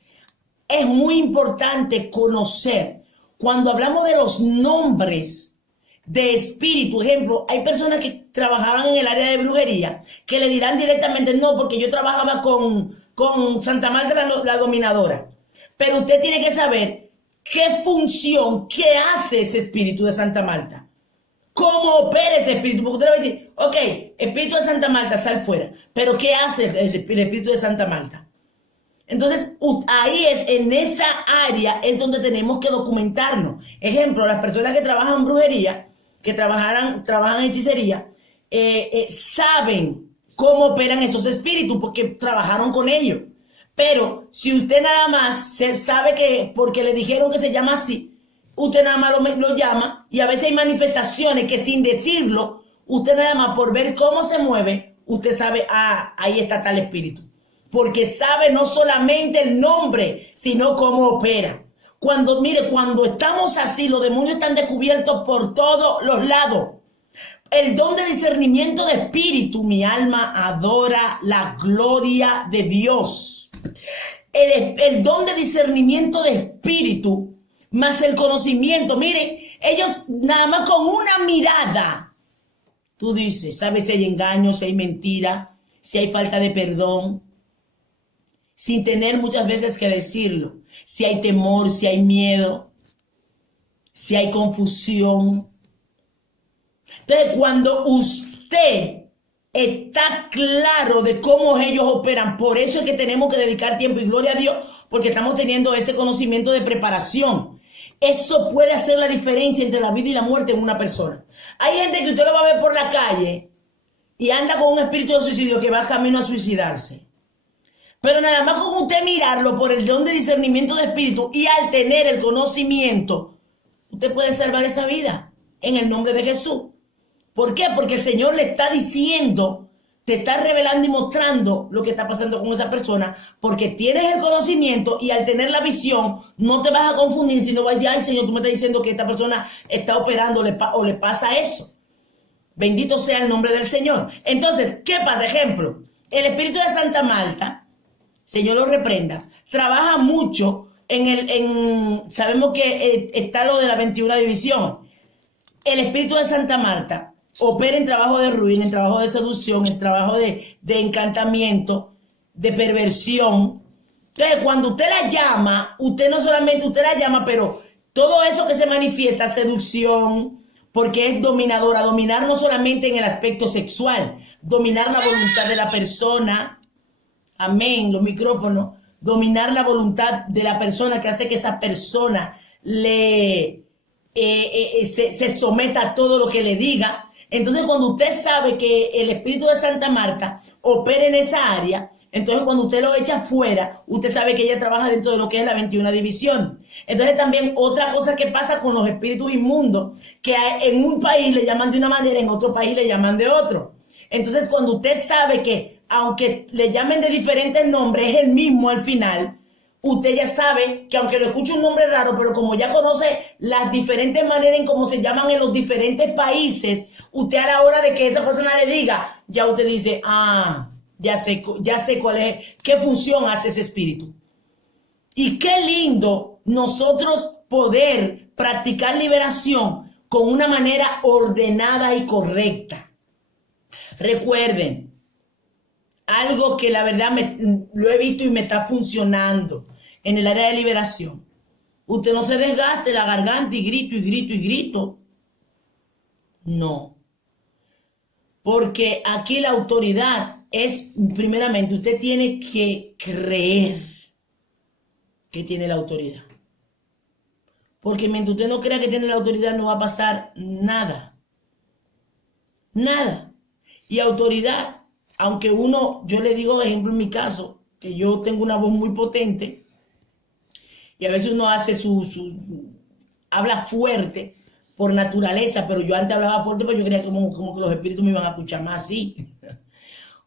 es muy importante conocer. Cuando hablamos de los nombres de espíritu, ejemplo, hay personas que trabajaban en el área de brujería que le dirán directamente, no, porque yo trabajaba con Santa Marta la dominadora. Pero usted tiene que saber qué función, qué hace ese espíritu de Santa Marta. ¿Cómo opera ese espíritu? Porque usted le va a decir, ok, espíritu de Santa Marta, sal fuera. Pero ¿qué hace el espíritu de Santa Marta? Entonces, ahí en esa área es donde tenemos que documentarnos. Ejemplo, las personas que trabajan en brujería, que trabajan en hechicería, saben cómo operan esos espíritus porque trabajaron con ellos. Pero si usted nada más sabe que porque le dijeron que se llama así, usted nada más lo llama, y a veces hay manifestaciones que sin decirlo, usted nada más por ver cómo se mueve, usted sabe, ahí está tal espíritu. porque sabe no solamente el nombre, sino cómo opera. Cuando estamos así, los demonios están descubiertos por todos los lados. El don de discernimiento de espíritu, mi alma adora la gloria de Dios. El don de discernimiento de espíritu, más el conocimiento. Miren, ellos nada más con una mirada, tú dices, sabes si hay engaño, si hay mentira, si hay falta de perdón, sin tener muchas veces que decirlo. Si hay temor, si hay miedo, si hay confusión. Entonces, cuando usted está claro de cómo ellos operan, por eso es que tenemos que dedicar tiempo y gloria a Dios, porque estamos teniendo ese conocimiento de preparación. Eso puede hacer la diferencia entre la vida y la muerte en una persona. Hay gente que usted lo va a ver por la calle y anda con un espíritu de suicidio que va camino a suicidarse. Pero nada más con usted mirarlo por el don de discernimiento de espíritu y al tener el conocimiento, usted puede salvar esa vida en el nombre de Jesús. ¿Por qué? Porque el Señor le está diciendo, te está revelando y mostrando lo que está pasando con esa persona, porque tienes el conocimiento y al tener la visión no te vas a confundir, sino vas a decir, ay Señor, tú me estás diciendo que esta persona está operando o le pasa eso. Bendito sea el nombre del Señor. Entonces, ¿qué pasa? Ejemplo, el espíritu de Santa Marta, Señor lo reprenda, trabaja mucho sabemos que está lo de la 21 división. El espíritu de Santa Marta opera en trabajo de ruina, en trabajo de seducción, en trabajo de encantamiento, de perversión. Entonces, cuando usted la llama, usted no solamente usted la llama, pero todo eso que se manifiesta, seducción, porque es dominadora, dominar no solamente en el aspecto sexual, dominar la voluntad de la persona, amén, los micrófonos, dominar la voluntad de la persona que hace que esa persona se someta a todo lo que le diga. Entonces, cuando usted sabe que el espíritu de Santa Marta opera en esa área, entonces cuando usted lo echa fuera, usted sabe que ella trabaja dentro de lo que es la 21 división. Entonces también otra cosa que pasa con los espíritus inmundos, que en un país le llaman de una manera, en otro país le llaman de otro. Entonces cuando usted sabe que aunque le llamen de diferentes nombres, es el mismo al final, usted ya sabe que aunque lo escuche un nombre raro, pero como ya conoce las diferentes maneras en cómo se llaman en los diferentes países, usted a la hora de que esa persona le diga, ya usted dice, ya sé cuál es, qué función hace ese espíritu. Y qué lindo nosotros poder practicar liberación con una manera ordenada y correcta. Recuerden, algo que la verdad lo he visto y me está funcionando en el área de liberación. Usted no se desgaste la garganta y grito y grito y grito. No. Porque aquí la autoridad es, primeramente, usted tiene que creer que tiene la autoridad. Porque mientras usted no crea que tiene la autoridad, no va a pasar nada. Nada. Y autoridad, aunque yo le digo, por ejemplo, en mi caso, que yo tengo una voz muy potente, y a veces uno hace habla fuerte por naturaleza, pero yo antes hablaba fuerte porque yo creía como que los espíritus me iban a escuchar más así,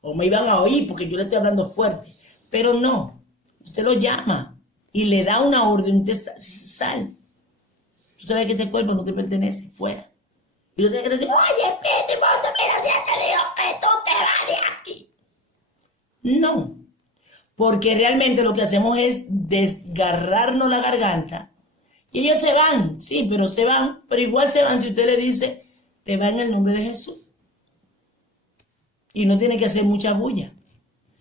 o me iban a oír porque yo le estoy hablando fuerte. Pero no, usted lo llama y le da una orden, usted sal. Usted sabe que ese cuerpo no te pertenece, fuera. Y usted tiene que decir, oye, espíritu, mira, ya te digo que tú te vas de aquí. No, porque realmente lo que hacemos es desgarrarnos la garganta y ellos se van, sí, pero se van, pero igual se van si usted le dice, te va en el nombre de Jesús. Y no tiene que hacer mucha bulla.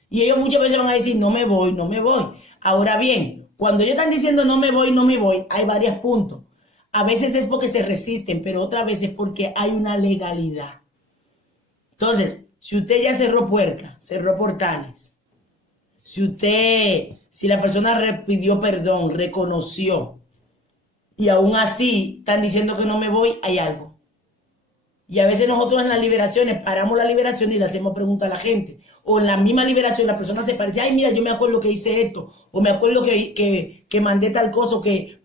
Y ellos muchas veces van a decir, no me voy, no me voy. Ahora bien, cuando ellos están diciendo no me voy, no me voy, hay varios puntos. A veces es porque se resisten, pero otra vez es porque hay una legalidad. Entonces, si usted ya cerró puertas, cerró portales, si la persona pidió perdón, reconoció, y aún así están diciendo que no me voy, hay algo. Y a veces nosotros en las liberaciones paramos la liberación y le hacemos preguntas a la gente. O en la misma liberación la persona se parece, ay mira, yo me acuerdo que hice esto, o me acuerdo que mandé tal cosa, o que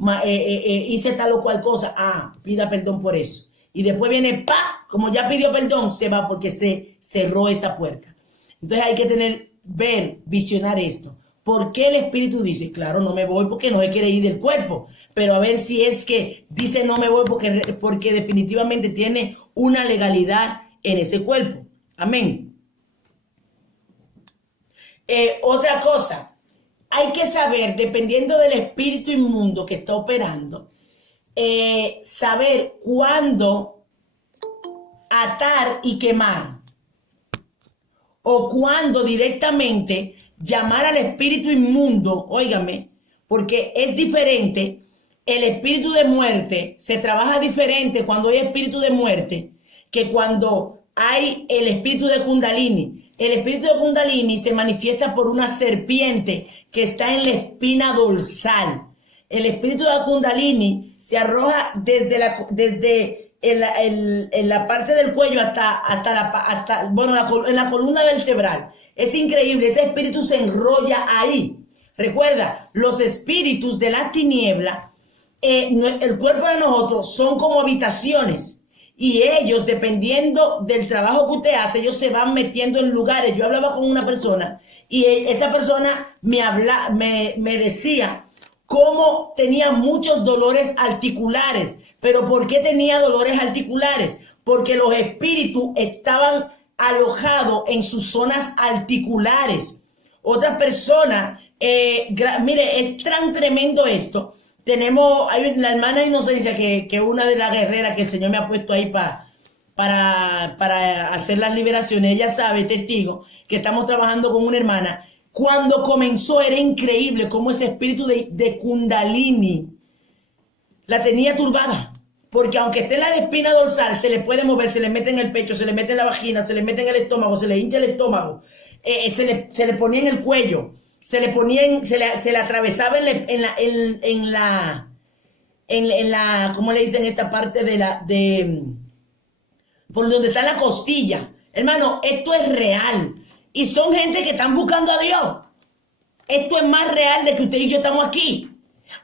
hice tal o cual cosa. Pida perdón por eso. Y después viene, como ya pidió perdón, se va porque se cerró esa puerta. Entonces hay que tener ver, visionar esto. ¿Por qué el espíritu dice, claro, no me voy porque no se quiere ir del cuerpo? Pero a ver si es que dice no me voy porque definitivamente tiene una legalidad en ese cuerpo. Amén. Otra cosa, hay que saber, dependiendo del espíritu inmundo que está operando, saber cuándo atar y quemar, o cuándo directamente llamar al espíritu inmundo, óigame, porque es diferente. El espíritu de muerte se trabaja diferente cuando hay espíritu de muerte que cuando hay el espíritu de Kundalini. El espíritu de Kundalini se manifiesta por una serpiente que está en la espina dorsal. El espíritu de Kundalini se arroja desde la parte del cuello hasta en la columna vertebral. Es increíble, ese espíritu se enrolla ahí. Recuerda, los espíritus de la tiniebla, el cuerpo de nosotros son como habitaciones. Y ellos, dependiendo del trabajo que usted hace, ellos se van metiendo en lugares. Yo hablaba con una persona y esa persona me decía cómo tenía muchos dolores articulares. ¿Pero por qué tenía dolores articulares? Porque los espíritus estaban alojados en sus zonas articulares. Otra persona, mire, es tan tremendo esto. Hay la hermana Inocencia, que una de las guerreras que el Señor me ha puesto ahí para hacer las liberaciones. Ella sabe, testigo, que estamos trabajando con una hermana. Cuando comenzó era increíble cómo ese espíritu de Kundalini la tenía turbada. Porque aunque esté en la espina dorsal, se le puede mover, se le mete en el pecho, se le mete en la vagina, se le mete en el estómago, se le hincha el estómago, se le ponía en el cuello. Se le atravesaba en la, ¿cómo le dicen esta parte por donde está la costilla? Hermano, esto es real. Y son gente que están buscando a Dios. Esto es más real de que usted y yo estamos aquí.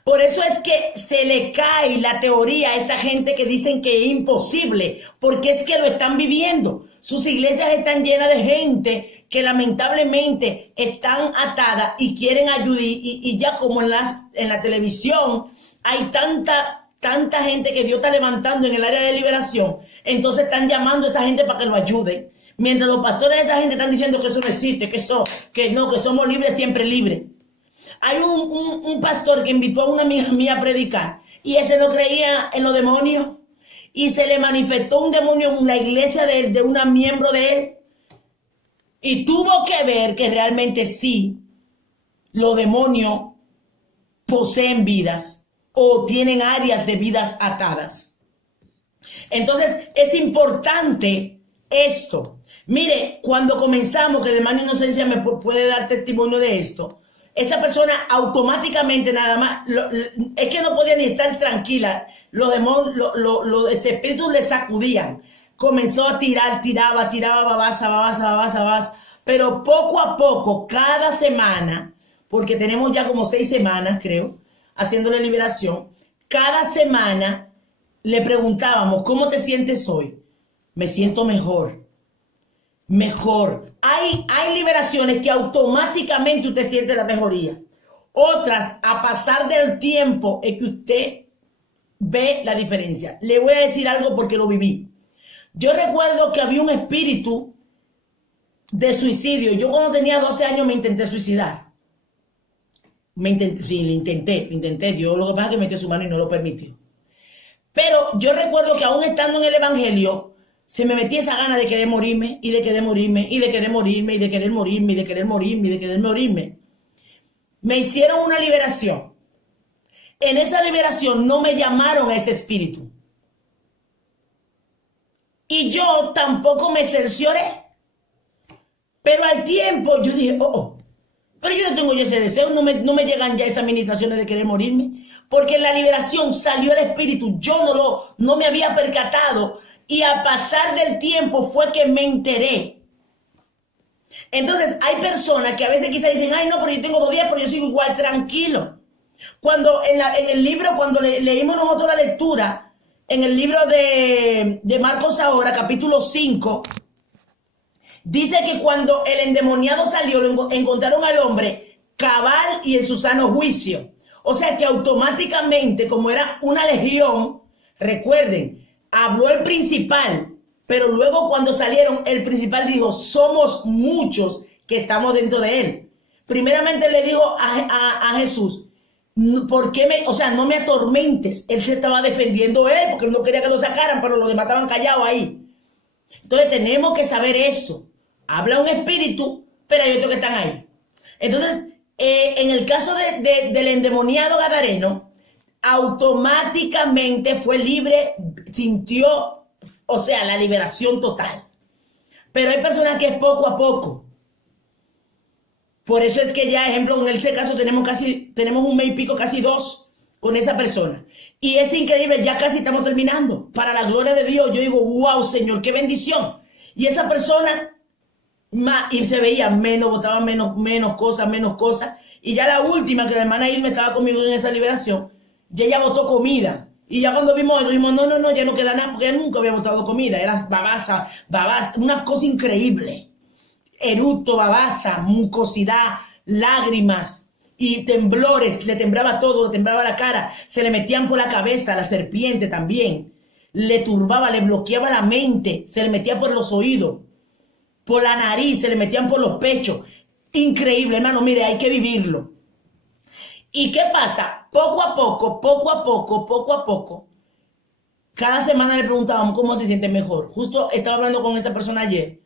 Por eso es que se le cae la teoría a esa gente que dicen que es imposible, porque es que lo están viviendo. Sus iglesias están llenas de gente que lamentablemente están atadas y quieren ayudar. Y ya como en la televisión hay tanta gente que Dios está levantando en el área de liberación, entonces están llamando a esa gente para que lo ayuden. Mientras los pastores de esa gente están diciendo que eso no existe, que somos libres, siempre libres. Hay un pastor que invitó a una amiga mía a predicar y ese no creía en los demonios y se le manifestó un demonio en la iglesia de una miembro de él y tuvo que ver que realmente sí, los demonios poseen vidas o tienen áreas de vidas atadas. Entonces es importante esto. Mire, cuando comenzamos, que el hermano Inocencia me puede dar testimonio de esto, esta persona automáticamente nada más, es que no podía ni estar tranquila. Los demonios, los espíritus le sacudían. Comenzó a tiraba babasa. Pero poco a poco, cada semana, porque tenemos ya como 6 semanas, creo, haciéndole liberación, cada semana le preguntábamos, ¿cómo te sientes hoy? Me siento mejor. Hay liberaciones que automáticamente usted siente la mejoría. Otras, a pasar del tiempo, es que usted ve la diferencia. Le voy a decir algo porque lo viví. Yo recuerdo que había un espíritu de suicidio. Yo cuando tenía 12 años me intenté suicidar. Lo intenté. Dios lo que pasa es que metió su mano y no lo permitió. Pero yo recuerdo que aún estando en el evangelio, se me metía esa gana de querer morirme, y de querer morirme, y de querer morirme, y de querer morirme, y de querer morirme, y de querer morirme. Me hicieron una liberación. En esa liberación no me llamaron a ese espíritu. Y yo tampoco me cercioré. Pero al tiempo yo dije, pero yo no tengo ya ese deseo, no me llegan ya esas administraciones de querer morirme. Porque en la liberación salió el espíritu, yo no me había percatado. Y a pasar del tiempo fue que me enteré. Entonces hay personas que a veces quizás dicen, ay no, pero yo tengo 2 días, pero yo sigo igual tranquilo. Cuando en el libro, cuando leímos nosotros la lectura, en el libro de Marcos ahora, capítulo 5, Dice que cuando el endemoniado salió, encontraron al hombre cabal y en su sano juicio. O sea que automáticamente, como era una legión, recuerden, habló el principal, pero luego cuando salieron, el principal dijo, somos muchos que estamos dentro de él. Primeramente le dijo a Jesús, ¿por qué no me atormentes? Él se estaba defendiendo él, porque él no quería que lo sacaran, pero los demás estaban callados ahí. Entonces tenemos que saber eso. Habla un espíritu, pero hay otros que están ahí. Entonces, en el caso del endemoniado gadareno, automáticamente fue libre, sintió, o sea, la liberación total. Pero hay personas que es poco a poco. Por eso es que ya, ejemplo, en ese caso tenemos un mes y pico, casi 2, con esa persona. Y es increíble, ya casi estamos terminando. Para la gloria de Dios, yo digo, wow, Señor, qué bendición. Y esa persona, y se veía menos, botaba menos cosas. Y ya la última, que la hermana Irma estaba conmigo en esa liberación, ya ella botó comida. Y ya cuando vimos eso, dijimos, no, ya no queda nada, porque ella nunca había botado comida. Era babasa, una cosa increíble. Eructo, babasa, mucosidad, lágrimas y temblores, le temblaba todo, le temblaba la cara, se le metían por la cabeza, la serpiente también, le turbaba, le bloqueaba la mente, se le metía por los oídos, por la nariz, se le metían por los pechos. Increíble, hermano, mire, hay que vivirlo. ¿Y qué pasa? Poco a poco, cada semana le preguntábamos, ¿cómo te sientes mejor? Justo estaba hablando con esa persona ayer,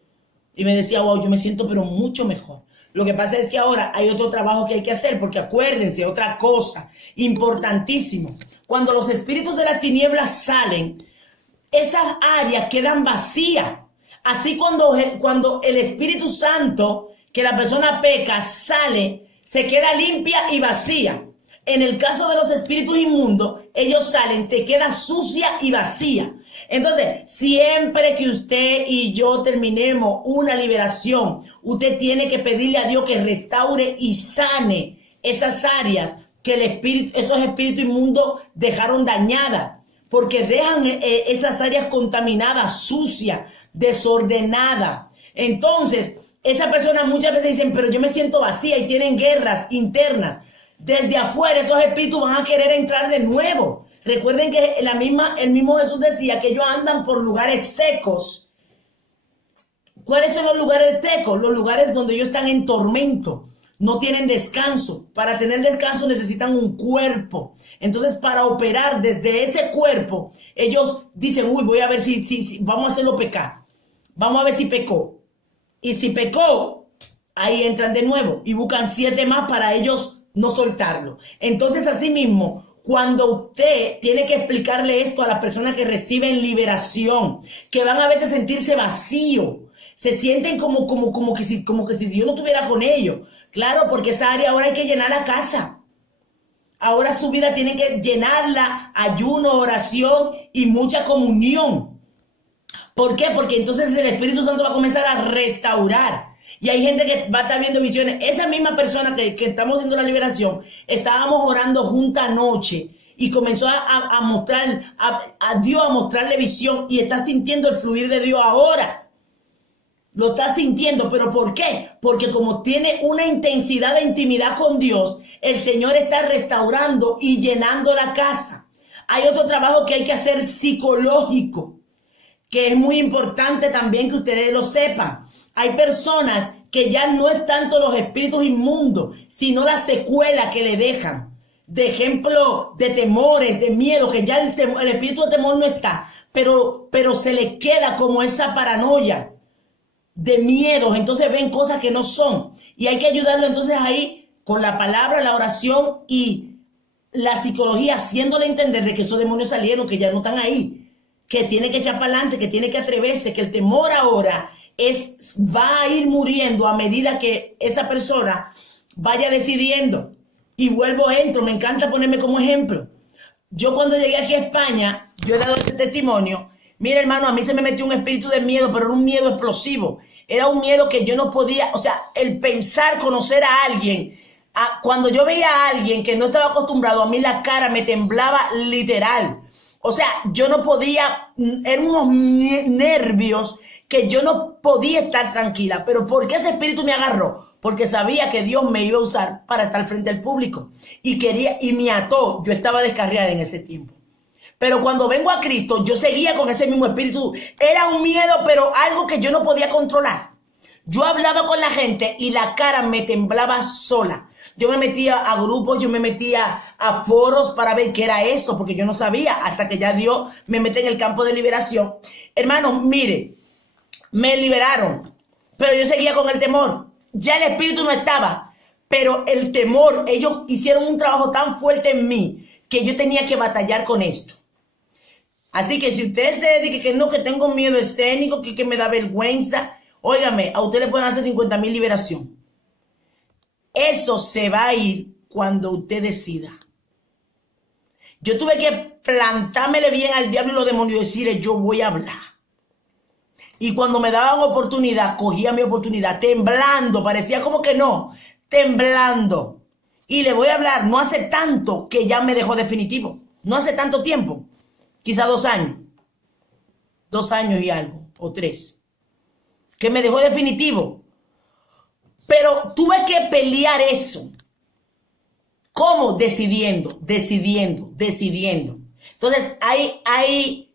y me decía, wow, yo me siento pero mucho mejor. Lo que pasa es que ahora hay otro trabajo que hay que hacer, porque acuérdense, otra cosa importantísimo. Cuando los espíritus de las tinieblas salen, esas áreas quedan vacías. Así cuando el Espíritu Santo, que la persona peca, sale, se queda limpia y vacía. En el caso de los espíritus inmundos, ellos salen, se queda sucia y vacía. Entonces, siempre que usted y yo terminemos una liberación, usted tiene que pedirle a Dios que restaure y sane esas áreas que esos espíritus inmundos dejaron dañadas, porque dejan esas áreas contaminadas, sucias, desordenadas. Entonces, esas personas muchas veces dicen, pero yo me siento vacía, y tienen guerras internas. Desde afuera esos espíritus van a querer entrar de nuevo. Recuerden que el mismo Jesús decía que ellos andan por lugares secos. ¿Cuáles son los lugares secos? Los lugares donde ellos están en tormento, no tienen descanso. Para tener descanso necesitan un cuerpo. Entonces, para operar desde ese cuerpo, ellos dicen, uy, voy a ver si vamos a hacerlo pecar. Vamos a ver si pecó. Y si pecó, ahí entran de nuevo y buscan 7 más para ellos no soltarlo. Entonces, así mismo, cuando usted tiene que explicarle esto a las personas que reciben liberación, que van a veces a sentirse vacío, se sienten como que si Dios no estuviera con ellos. Claro, porque esa área ahora hay que llenar la casa. Ahora su vida tiene que llenarla, ayuno, oración y mucha comunión. ¿Por qué? Porque entonces el Espíritu Santo va a comenzar a restaurar. Y hay gente que va a estar viendo visiones. Esa misma persona que estamos haciendo la liberación, estábamos orando junta anoche y comenzó a mostrar, a Dios a mostrarle visión, y está sintiendo el fluir de Dios ahora. Lo está sintiendo, ¿pero por qué? Porque como tiene una intensidad de intimidad con Dios, el Señor está restaurando y llenando la casa. Hay otro trabajo que hay que hacer psicológico, que es muy importante también que ustedes lo sepan. Hay personas que ya no es tanto los espíritus inmundos, sino la secuela que le dejan. De ejemplo, de temores, de miedo, que ya el espíritu de temor no está, pero se le queda como esa paranoia de miedos. Entonces ven cosas que no son. Y hay que ayudarlo entonces ahí con la palabra, la oración y la psicología, haciéndole entender de que esos demonios salieron, que ya no están ahí, que tiene que echar para adelante, que tiene que atreverse, que el temor ahora va a ir muriendo a medida que esa persona vaya decidiendo. Y entro, me encanta ponerme como ejemplo. Yo cuando llegué aquí a España, yo he dado ese testimonio. Mira, hermano, a mí se me metió un espíritu de miedo, pero era un miedo explosivo. Era un miedo que yo no podía, o sea, el pensar, conocer a alguien. Cuando yo veía a alguien que no estaba acostumbrado, a mí la cara me temblaba literal. O sea, yo no podía, eran unos nervios que yo no podía estar tranquila. Pero ¿por qué ese espíritu me agarró? Porque sabía que Dios me iba a usar para estar frente al público. Y me ató. Yo estaba descarriada en ese tiempo. Pero cuando vengo a Cristo, yo seguía con ese mismo espíritu. Era un miedo, pero algo que yo no podía controlar. Yo hablaba con la gente y la cara me temblaba sola. Yo me metía a grupos, yo me metía a foros para ver qué era eso, porque yo no sabía hasta que ya Dios me mete en el campo de liberación. Hermano, mire, me liberaron, pero yo seguía con el temor. Ya el espíritu no estaba, pero el temor, ellos hicieron un trabajo tan fuerte en mí que yo tenía que batallar con esto. Así que si usted se dedica que no, que tengo miedo escénico, que me da vergüenza, óigame, a usted le pueden hacer 50,000 liberación. Eso se va a ir cuando usted decida. Yo tuve que plantármele bien al diablo y los demonios y decirle, yo voy a hablar. Y cuando me daban oportunidad, cogía mi oportunidad, temblando, parecía como que no, temblando. Y le voy a hablar, no hace tanto que ya me dejó definitivo. No hace tanto tiempo, quizá 2 años. 2 años y algo, o 3. Que me dejó definitivo. Pero tuve que pelear eso. ¿Cómo? Decidiendo. Entonces, hay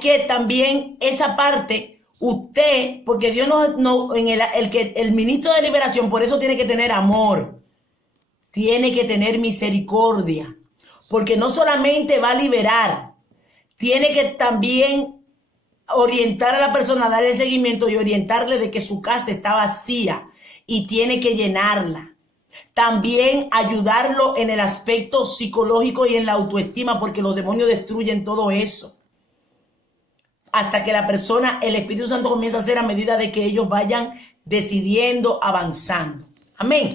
que también esa parte, usted, porque Dios no en el ministro de liberación, por eso tiene que tener amor. Tiene que tener misericordia. Porque no solamente va a liberar, tiene que también orientar a la persona, darle seguimiento y orientarle de que su casa está vacía y tiene que llenarla. También ayudarlo en el aspecto psicológico y en la autoestima, porque los demonios destruyen todo eso. Hasta que la persona, el Espíritu Santo comienza a hacer a medida de que ellos vayan decidiendo, avanzando. Amén.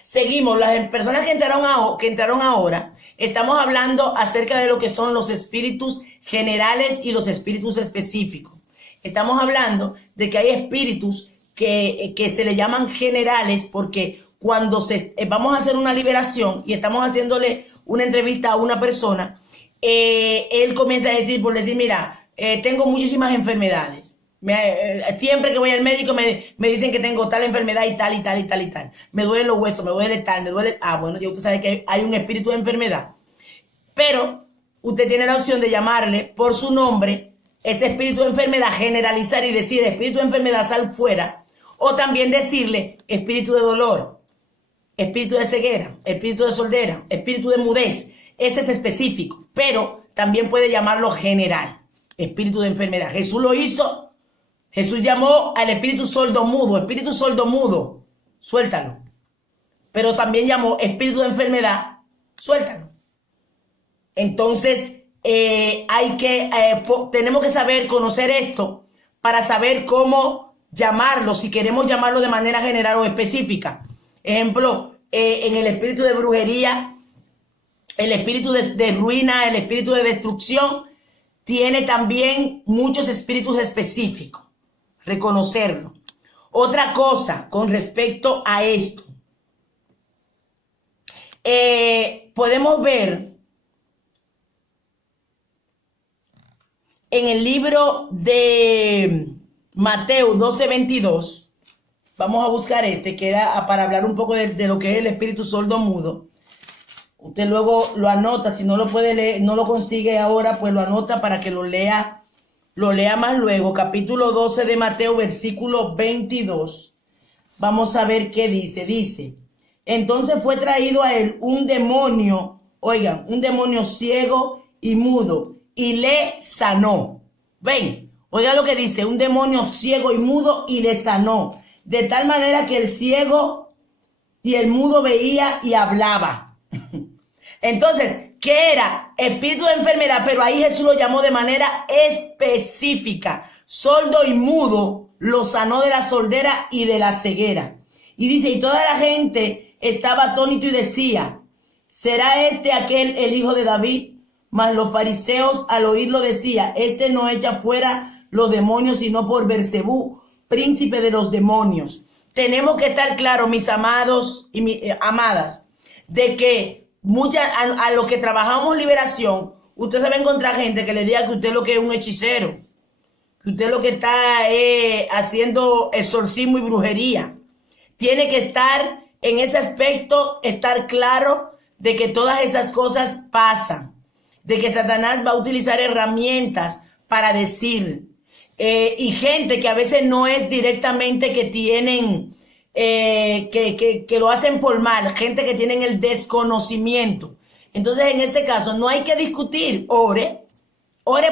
Seguimos, las personas que entraron ahora, estamos hablando acerca de lo que son los espíritus generales y los espíritus específicos. Estamos hablando de que hay espíritus que se le llaman generales porque cuando vamos a hacer una liberación y estamos haciéndole una entrevista a una persona, él comienza a decir, por decir, mira, tengo muchísimas enfermedades. Siempre que voy al médico me dicen que tengo tal enfermedad y tal y tal y tal y tal. Me duelen los huesos, me duele tal, me duele... bueno, ya usted sabe que hay un espíritu de enfermedad. Pero usted tiene la opción de llamarle por su nombre, ese espíritu de enfermedad, generalizar y decir, espíritu de enfermedad, sal fuera. O también decirle, espíritu de dolor, espíritu de ceguera, espíritu de sordera, espíritu de mudez. Ese es específico, pero también puede llamarlo general, espíritu de enfermedad. Jesús lo hizo. Jesús llamó al espíritu sordomudo, suéltalo. Pero también llamó espíritu de enfermedad, suéltalo. Entonces, tenemos que saber, conocer esto para saber cómo llamarlo, si queremos llamarlo de manera general o específica. Ejemplo, en el espíritu de brujería, el espíritu de ruina, el espíritu de destrucción, tiene también muchos espíritus específicos. Reconocerlo. Otra cosa con respecto a esto. Podemos ver en el libro de Mateo 12:22. Vamos a buscar que era para hablar un poco de lo que es el espíritu sordo-mudo. Usted luego lo anota, si no lo puede leer, no lo consigue ahora, pues lo anota para que lo lea más luego. Capítulo 12 de Mateo, versículo 22. Vamos a ver qué dice. Dice, entonces fue traído a él un demonio, oigan, un demonio ciego y mudo, y le sanó. Ven, oigan lo que dice, un demonio ciego y mudo y le sanó. De tal manera que el ciego y el mudo veía y hablaba. Entonces, ¿qué era? Espíritu de enfermedad, pero ahí Jesús lo llamó de manera específica. Sordo y mudo lo sanó de la sordera y de la ceguera. Y dice, y toda la gente estaba atónito y decía, ¿será aquel el hijo de David? Mas los fariseos al oírlo decía, este no echa fuera los demonios sino por Beelzebú, príncipe de los demonios. Tenemos que estar claros, mis amados y amadas, de que a los que trabajamos liberación, usted se va a encontrar gente que le diga que usted lo que es un hechicero, que usted lo que está haciendo exorcismo y brujería. Tiene que estar en ese aspecto, estar claro de que todas esas cosas pasan, de que Satanás va a utilizar herramientas para decir, y gente que a veces no es directamente que tienen, que lo hacen por mal, gente que tienen el desconocimiento. Entonces, en este caso, no hay que discutir, ore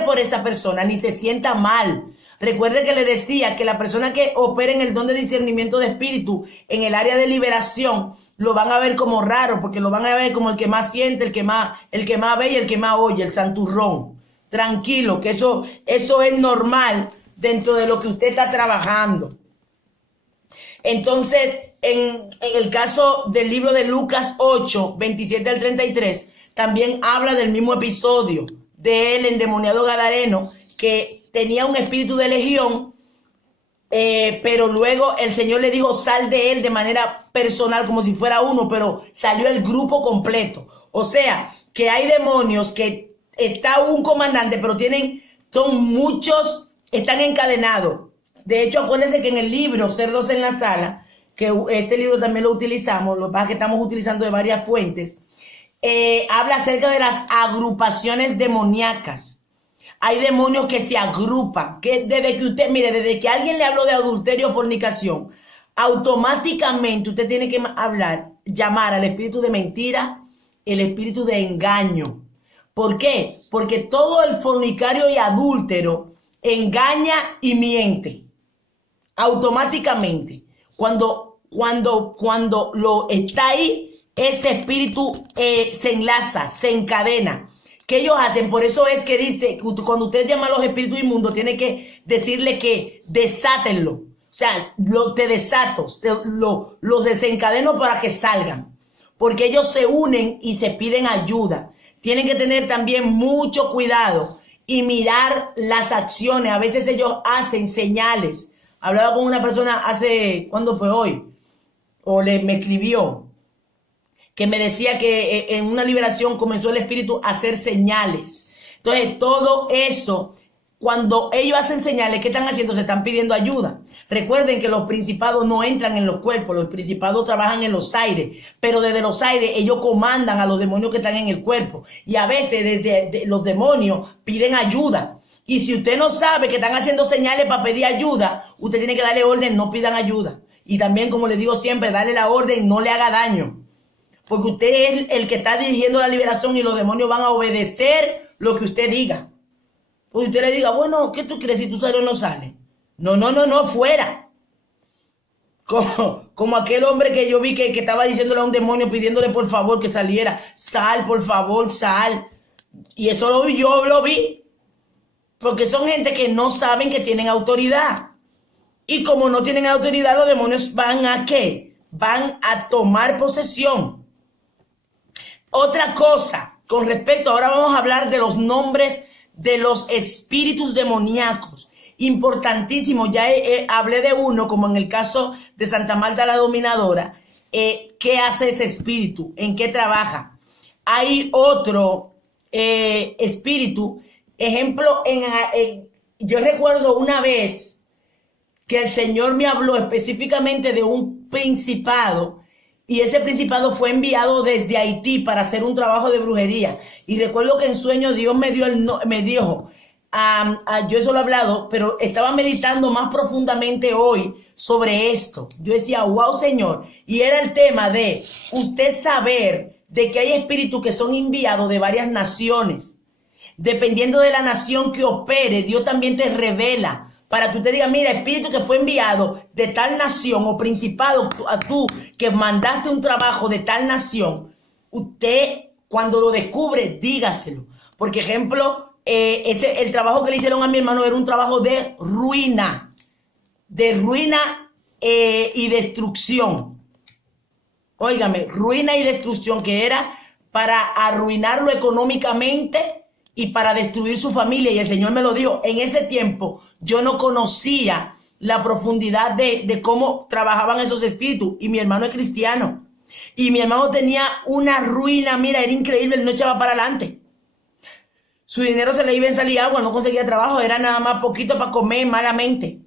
por esa persona, ni se sienta mal. Recuerde que le decía que la persona que opera en el don de discernimiento de espíritu en el área de liberación lo van a ver como raro, porque lo van a ver como el que más siente, el que más ve y el que más oye, el santurrón. Tranquilo, que eso es normal dentro de lo que usted está trabajando. Entonces, en el caso del libro de Lucas 8, 27 al 33, también habla del mismo episodio de el endemoniado gadareno que tenía un espíritu de legión, pero luego el Señor le dijo, sal de él de manera personal, como si fuera uno, pero salió el grupo completo. O sea, que hay demonios que está un comandante, pero son muchos, están encadenados. De hecho, acuérdense que en el libro Cerdos en la Sala, que este libro también lo utilizamos, lo que pasa es que estamos utilizando de varias fuentes, habla acerca de las agrupaciones demoníacas. Hay demonios que se agrupan, que desde que alguien le habló de adulterio o fornicación, automáticamente usted tiene que llamar al espíritu de mentira, el espíritu de engaño. ¿Por qué? Porque todo el fornicario y adúltero engaña y miente. Automáticamente. Cuando lo está ahí, ese espíritu se enlaza, se encadena. ¿Qué ellos hacen? Por eso es que dice, cuando usted llama a los espíritus inmundos, tiene que decirle que desátenlo. O sea, te desato, los desencadeno para que salgan. Porque ellos se unen y se piden ayuda. Tienen que tener también mucho cuidado y mirar las acciones. A veces ellos hacen señales. Hablaba con una persona ¿cuándo fue hoy? Me escribió, que me decía que en una liberación comenzó el espíritu a hacer señales. Entonces, todo eso, cuando ellos hacen señales, ¿qué están haciendo? Se están pidiendo ayuda. Recuerden que los principados no entran en los cuerpos, los principados trabajan en los aires, pero desde los aires ellos comandan a los demonios que están en el cuerpo. Y a veces desde los demonios piden ayuda. Y si usted no sabe que están haciendo señales para pedir ayuda, usted tiene que darle orden, no pidan ayuda. Y también, como le digo siempre, darle la orden, no le haga daño. Porque usted es el que está dirigiendo la liberación y los demonios van a obedecer lo que usted diga. Porque usted le diga, bueno, ¿qué tú crees si tú sales o no sales? No, fuera. Como aquel hombre que yo vi que estaba diciéndole a un demonio, pidiéndole por favor que saliera. Sal, por favor, sal. Y eso yo lo vi. Porque son gente que no saben que tienen autoridad. Y como no tienen autoridad, los demonios van a ¿qué? Van a tomar posesión. Otra cosa, con respecto, ahora vamos a hablar de los nombres de los espíritus demoníacos. Importantísimo, ya hablé de uno, como en el caso de Santa Marta la Dominadora. ¿Qué hace ese espíritu? ¿En qué trabaja? Hay otro espíritu, ejemplo, yo recuerdo una vez que el Señor me habló específicamente de un principado. Y ese principado fue enviado desde Haití para hacer un trabajo de brujería. Y recuerdo que en sueño Dios me dijo, yo eso lo he hablado, pero estaba meditando más profundamente hoy sobre esto. Yo decía, wow, Señor. Y era el tema de usted saber de que hay espíritus que son enviados de varias naciones. Dependiendo de la nación que opere, Dios también te revela. Para que usted diga, mira, espíritu que fue enviado de tal nación o principado, a tú que mandaste un trabajo de tal nación, usted cuando lo descubre, dígaselo. Porque, ejemplo, el trabajo que le hicieron a mi hermano era un trabajo de ruina y destrucción. Óigame, ruina y destrucción, que era para arruinarlo económicamente y para destruir su familia. Y el Señor me lo dijo. En ese tiempo yo no conocía la profundidad de cómo trabajaban esos espíritus. Y mi hermano es cristiano. Y mi hermano tenía una ruina, mira, era increíble, él no echaba para adelante. Su dinero se le iba en salir agua, no conseguía trabajo, era nada más poquito para comer malamente.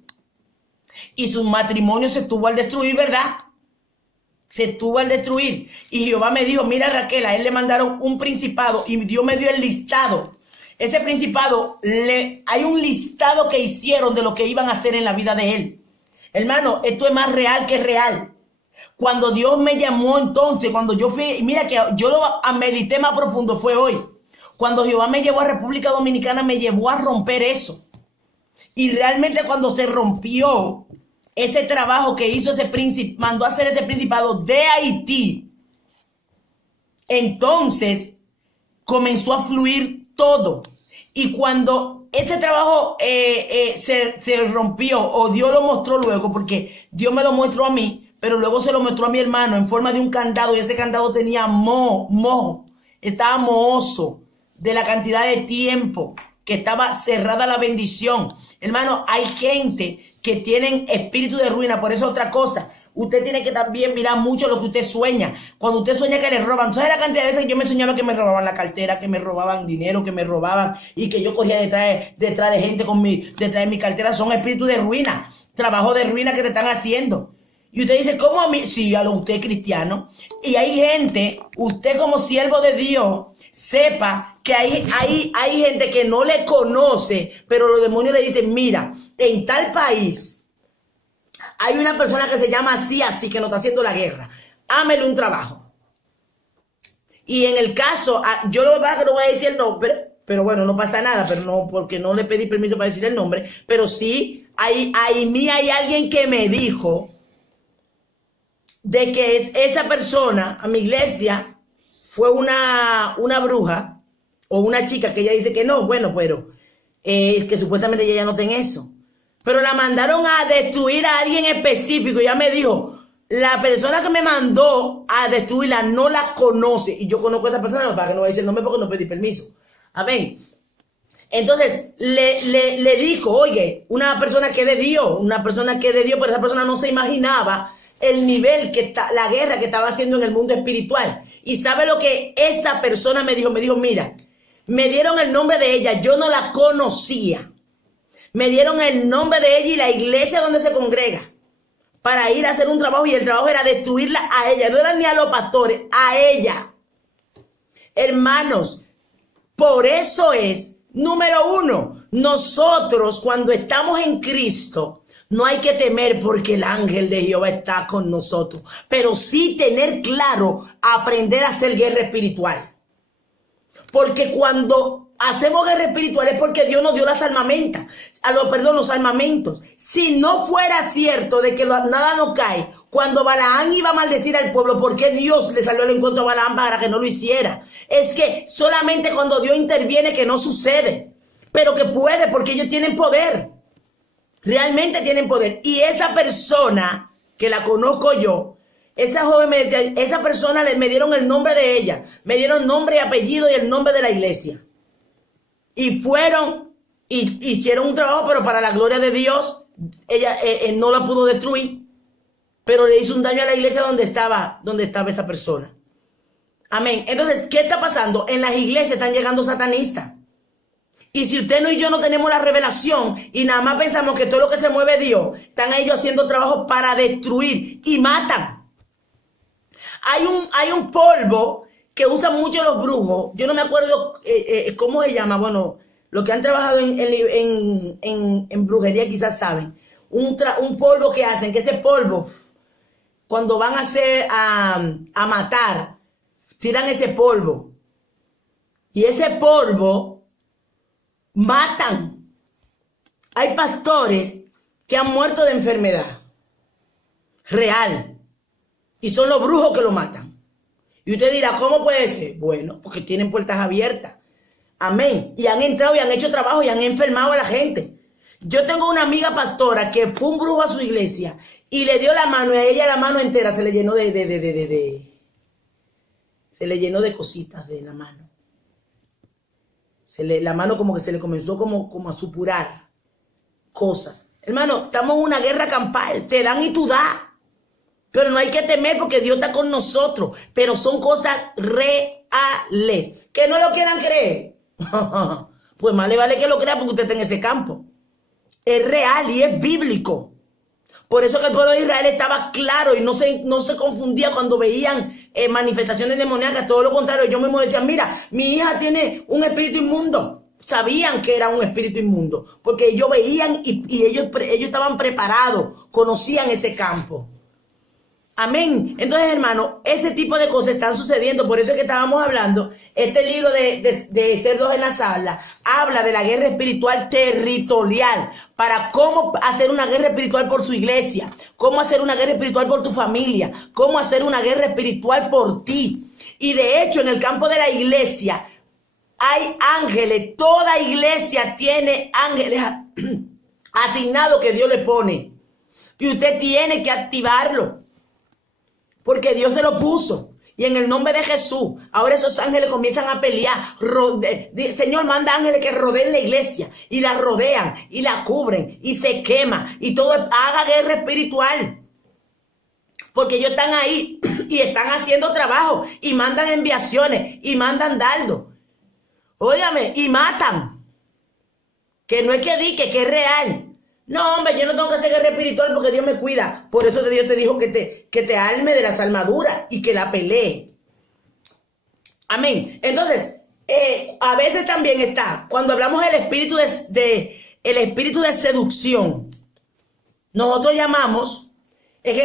Y su matrimonio se estuvo al destruir, ¿verdad? Se estuvo al destruir. Y Jehová me dijo, mira Raquel, a él le mandaron un principado y Dios me dio el listado. Ese principado, hay un listado que hicieron de lo que iban a hacer en la vida de él. Hermano, esto es más real que real. Cuando Dios me llamó entonces, cuando yo fui, mira que yo lo medité más profundo, fue hoy. Cuando Jehová me llevó a República Dominicana, me llevó a romper eso. Y realmente cuando se rompió ese trabajo que hizo ese príncipe, mandó a hacer ese principado de Haití, entonces comenzó a fluir todo. Y cuando ese trabajo se rompió, o Dios lo mostró luego, porque Dios me lo mostró a mí, pero luego se lo mostró a mi hermano en forma de un candado, y ese candado tenía moho, estaba mohoso de la cantidad de tiempo que estaba cerrada la bendición. Hermano, hay gente que tienen espíritu de ruina, por eso otra cosa. Usted tiene que también mirar mucho lo que usted sueña. Cuando usted sueña que le roban, ¿sabes la cantidad de veces que yo me soñaba que me robaban la cartera, que me robaban dinero, que me robaban y que yo corría detrás de gente detrás de mi cartera? Son espíritus de ruina, trabajo de ruina que te están haciendo. Y usted dice, ¿cómo a mí? Sí, a lo usted es cristiano. Y hay gente, usted como siervo de Dios, sepa que hay gente que no le conoce, pero los demonios le dicen, mira, en tal país hay una persona que se llama así, que nos está haciendo la guerra. Hámele un trabajo. Y en el caso, yo lo que no voy a decir el nombre, pero bueno, no pasa nada, pero no, porque no le pedí permiso para decir el nombre, pero sí, hay alguien que me dijo de que esa persona a mi iglesia fue una bruja o una chica que ella dice que no, bueno, pero que supuestamente ella ya no tiene eso. Pero la mandaron a destruir a alguien específico. Ya me dijo, la persona que me mandó a destruirla no la conoce. Y yo conozco a esa persona, para que no voy a decir el nombre porque no pedí permiso. Amén. Entonces le dijo, oye, una persona que es de Dios, pero esa persona no se imaginaba el nivel la guerra que estaba haciendo en el mundo espiritual. Y sabe lo que esa persona me dijo, mira, me dieron el nombre de ella, yo no la conocía. Me dieron el nombre de ella y la iglesia donde se congrega para ir a hacer un trabajo, y el trabajo era destruirla a ella, no era ni a los pastores, a ella. Hermanos, por eso es, número uno, nosotros cuando estamos en Cristo, no hay que temer porque el ángel de Jehová está con nosotros, pero sí tener claro, aprender a hacer guerra espiritual. Porque cuando hacemos guerra espiritual es porque Dios nos dio los armamentos. Si no fuera cierto de que nada nos cae, cuando Balaam iba a maldecir al pueblo, ¿por qué Dios le salió al encuentro a Balaam para que no lo hiciera? Es que solamente cuando Dios interviene que no sucede, pero que puede, porque ellos tienen poder. Realmente tienen poder. Y esa persona que la conozco yo, esa joven me decía, esa persona me dieron el nombre de ella, me dieron nombre y apellido y el nombre de la iglesia. Y fueron y hicieron un trabajo, pero para la gloria de Dios, ella no la pudo destruir, pero le hizo un daño a la iglesia donde estaba esa persona. Amén. Entonces, ¿qué está pasando? En las iglesias están llegando satanistas. Y si usted no y yo no tenemos la revelación y nada más pensamos que todo lo que se mueve Dios, están ellos haciendo trabajo para destruir y matan. Hay un polvo que usan mucho los brujos. Yo no me acuerdo cómo se llama. Bueno, los que han trabajado en brujería quizás saben. Un polvo que hacen, que ese polvo, cuando van a matar, tiran ese polvo. Y ese polvo matan. Hay pastores que han muerto de enfermedad real. Y son los brujos que lo matan. Y usted dirá, ¿cómo puede ser? Bueno, porque tienen puertas abiertas. Amén. Y han entrado y han hecho trabajo y han enfermado a la gente. Yo tengo una amiga pastora que fue un brujo a su iglesia y le dio la mano, y a ella la mano entera se le llenó se le llenó de cositas de la mano. La mano como que se le comenzó como a supurar cosas. Hermano, estamos en una guerra campal. Te dan y tú das. Pero no hay que temer porque Dios está con nosotros. Pero son cosas reales. Que no lo quieran creer. Pues más le vale que lo crea porque usted está en ese campo. Es real y es bíblico. Por eso que el pueblo de Israel estaba claro y no se confundía cuando veían manifestaciones demoníacas. Todo lo contrario, ellos mismos decían, mira, mi hija tiene un espíritu inmundo. Sabían que era un espíritu inmundo, porque ellos veían y ellos estaban preparados, conocían ese campo. Amén. Entonces, hermano, ese tipo de cosas están sucediendo. Por eso es que estábamos hablando. Este libro de Cerdos en la Sala habla de la guerra espiritual territorial. Para cómo hacer una guerra espiritual por su iglesia. Cómo hacer una guerra espiritual por tu familia. Cómo hacer una guerra espiritual por ti. Y de hecho, en el campo de la iglesia hay ángeles. Toda iglesia tiene ángeles asignados que Dios le pone. Y usted tiene que activarlo. Porque Dios se lo puso. Y en el nombre de Jesús, ahora esos ángeles comienzan a pelear. Señor, manda ángeles que rodeen la iglesia. Y la rodean, y la cubren, y se quema. Y todo, haga guerra espiritual. Porque ellos están ahí y están haciendo trabajo. Y mandan enviaciones, y mandan dardos. Óigame, y matan. Que no es que dique, que es real. No, hombre, yo no tengo que hacer guerra espiritual porque Dios me cuida. Por eso Dios te dijo que te arme de las armaduras y que la pelee. Amén. Entonces, a veces también está, cuando hablamos del espíritu el espíritu de seducción, nosotros llamamos, el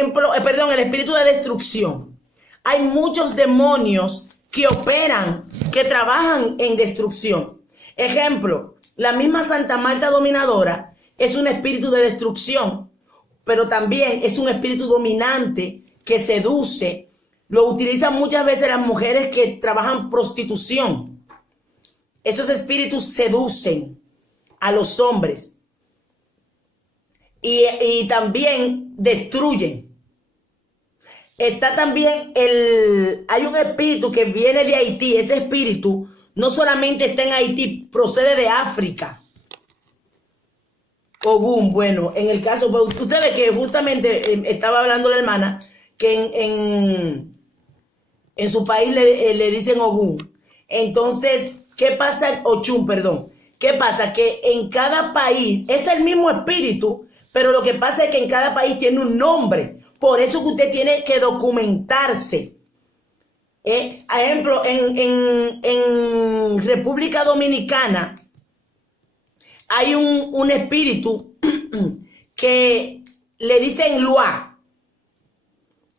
espíritu de destrucción. Hay muchos demonios que operan, que trabajan en destrucción. Ejemplo, la misma Santa Marta dominadora es un espíritu de destrucción, pero también es un espíritu dominante que seduce. Lo utilizan muchas veces las mujeres que trabajan prostitución. Esos espíritus seducen a los hombres y también destruyen. Está también hay un espíritu que viene de Haití. Ese espíritu no solamente está en Haití, procede de África. Ogún, bueno, en el caso, pues, usted ve que justamente estaba hablando la hermana que en su país le dicen Ogún. Entonces, ¿qué pasa? Ochun, perdón. ¿Qué pasa? Que en cada país es el mismo espíritu, pero lo que pasa es que en cada país tiene un nombre. Por eso que usted tiene que documentarse. Ejemplo, en República Dominicana hay un espíritu que le dicen Luá.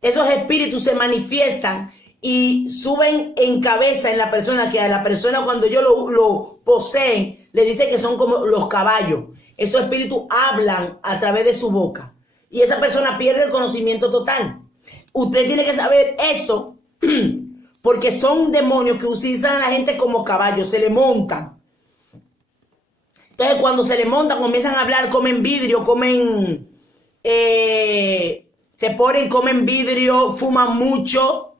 Esos espíritus se manifiestan y suben en cabeza en la persona, que a la persona cuando ellos lo poseen, le dicen que son como los caballos. Esos espíritus hablan a través de su boca y esa persona pierde el conocimiento total. Usted tiene que saber eso porque son demonios que utilizan a la gente como caballos, se le montan. Entonces, cuando se le montan, comienzan a hablar, comen vidrio, comen vidrio, fuman mucho.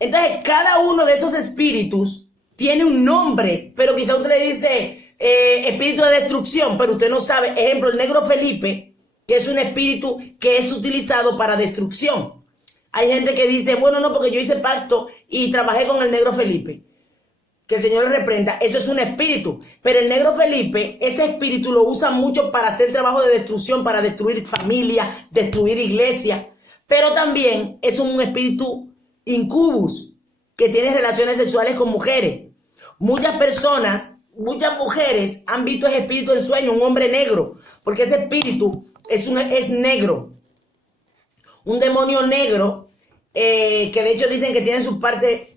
Entonces, cada uno de esos espíritus tiene un nombre, pero quizá usted le dice espíritu de destrucción, pero usted no sabe. Ejemplo, el negro Felipe, que es un espíritu que es utilizado para destrucción. Hay gente que dice, bueno, no, porque yo hice pacto y trabajé con el negro Felipe. Que el Señor le reprenda, eso es un espíritu. Pero el negro Felipe, ese espíritu lo usa mucho para hacer trabajo de destrucción, para destruir familia, destruir iglesia. Pero también es un espíritu incubus, que tiene relaciones sexuales con mujeres. Muchas mujeres han visto ese espíritu en sueño, un hombre negro, porque ese espíritu es negro. Un demonio negro, que de hecho dicen que tiene su parte...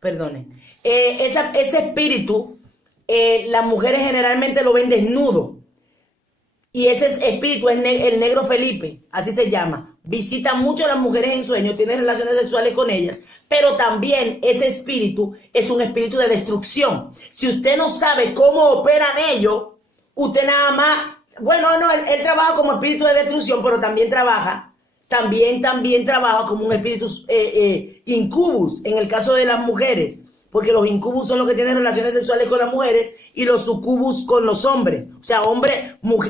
Perdone. Ese espíritu, las mujeres generalmente lo ven desnudo. Y ese espíritu es el negro Felipe, así se llama. Visita mucho a las mujeres en sueños, tiene relaciones sexuales con ellas. Pero también ese espíritu es un espíritu de destrucción. Si usted no sabe cómo operan ellos, usted nada más... Bueno, no, él trabaja como espíritu de destrucción, pero también trabaja como un espíritu incubus, en el caso de las mujeres, porque los incubus son los que tienen relaciones sexuales con las mujeres y los sucubus con los hombres. O sea,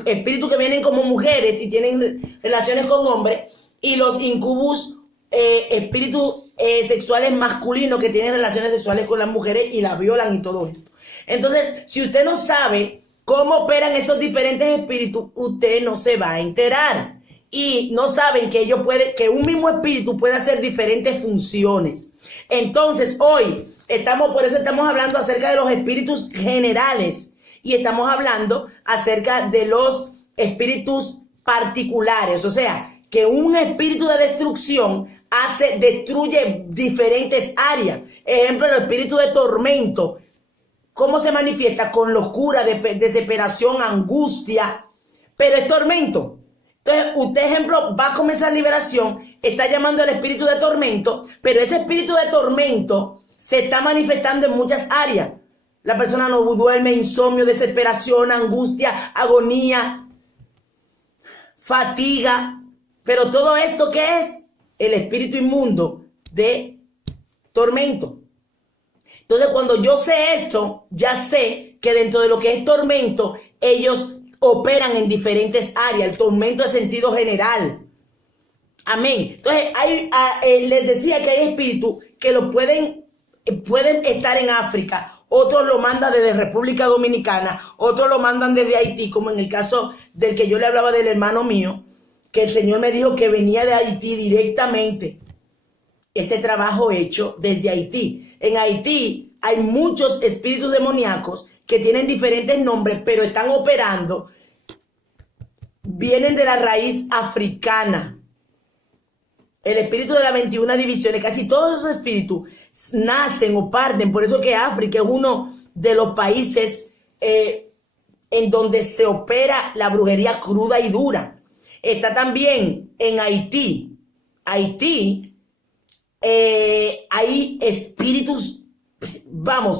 espíritus que vienen como mujeres y tienen relaciones con hombres, y los incubus espíritus sexuales masculinos que tienen relaciones sexuales con las mujeres y las violan y todo esto. Entonces, si usted no sabe cómo operan esos diferentes espíritus, usted no se va a enterar. Y no saben que que un mismo espíritu puede hacer diferentes funciones. Entonces, hoy por eso estamos hablando acerca de los espíritus generales y estamos hablando acerca de los espíritus particulares. O sea, que un espíritu de destrucción destruye diferentes áreas. Ejemplo, el espíritu de tormento. ¿Cómo se manifiesta? Con locura, desesperación, angustia. Pero es tormento. Entonces, usted, ejemplo, va a comenzar liberación, está llamando al espíritu de tormento, pero ese espíritu de tormento se está manifestando en muchas áreas. La persona no duerme, insomnio, desesperación, angustia, agonía, fatiga. Pero todo esto, ¿qué es? El espíritu inmundo de tormento. Entonces, cuando yo sé esto, ya sé que dentro de lo que es tormento, ellos operan en diferentes áreas. El tormento es sentido general. Amén. Entonces, les decía que hay espíritus que pueden estar en África. Otros lo mandan desde República Dominicana. Otros lo mandan desde Haití, como en el caso del que yo le hablaba del hermano mío, que el Señor me dijo que venía de Haití directamente. Ese trabajo hecho desde Haití. En Haití hay muchos espíritus demoníacos que tienen diferentes nombres, pero están operando, vienen de la raíz africana. El espíritu de las 21 divisiones, casi todos esos espíritus nacen o parten. Por eso que África es uno de los países en donde se opera la brujería cruda y dura. Está también en Haití. Haití, hay espíritus,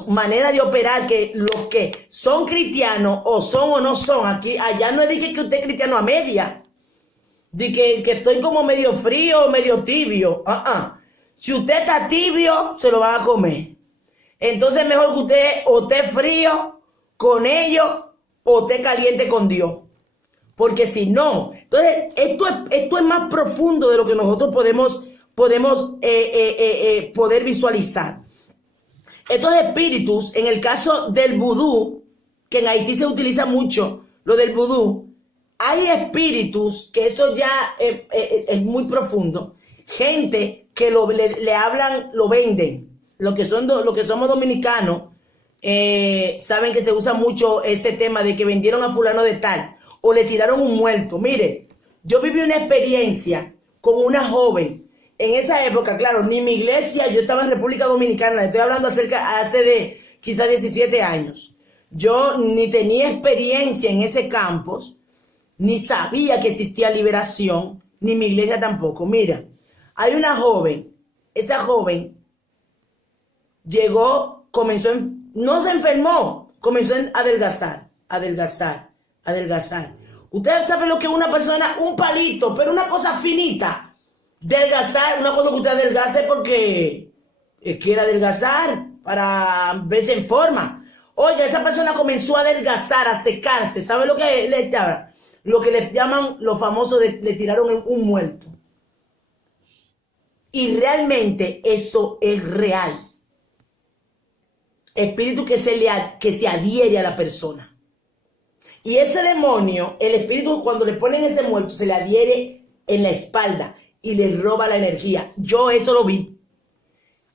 manera de operar que los que son cristianos o no son, allá no es de que usted es cristiano a media, de que estoy como medio frío o medio tibio. Si usted está tibio, se lo van a comer. Entonces mejor que usted o esté frío con ellos o esté caliente con Dios. Porque si no, entonces esto es más profundo de lo que nosotros podemos poder visualizar. Estos espíritus, en el caso del vudú, que en Haití se utiliza mucho lo del vudú, hay espíritus, que eso ya es muy profundo, gente que le hablan, lo venden. Lo que somos dominicanos, saben que se usa mucho ese tema de que vendieron a fulano de tal, o le tiraron un muerto. Mire, yo viví una experiencia con una joven. En esa época, claro, ni mi iglesia, yo estaba en República Dominicana, le estoy hablando hace de quizás 17 años. Yo ni tenía experiencia en ese campus, ni sabía que existía liberación, ni mi iglesia tampoco. Mira, hay una joven, esa joven llegó, no se enfermó, comenzó a adelgazar. Usted sabe lo que es una persona, un palito, pero una cosa finita. Adelgazar, una cosa que usted adelgace porque quiere adelgazar para verse en forma. Oiga, esa persona comenzó a adelgazar, a secarse. ¿Sabe lo que le llaman los famosos le tiraron un muerto? Y realmente eso es real. Espíritu que se adhiere a la persona. Y ese demonio, el espíritu, cuando le ponen ese muerto, se le adhiere en la espalda y le roba la energía. Yo eso lo vi.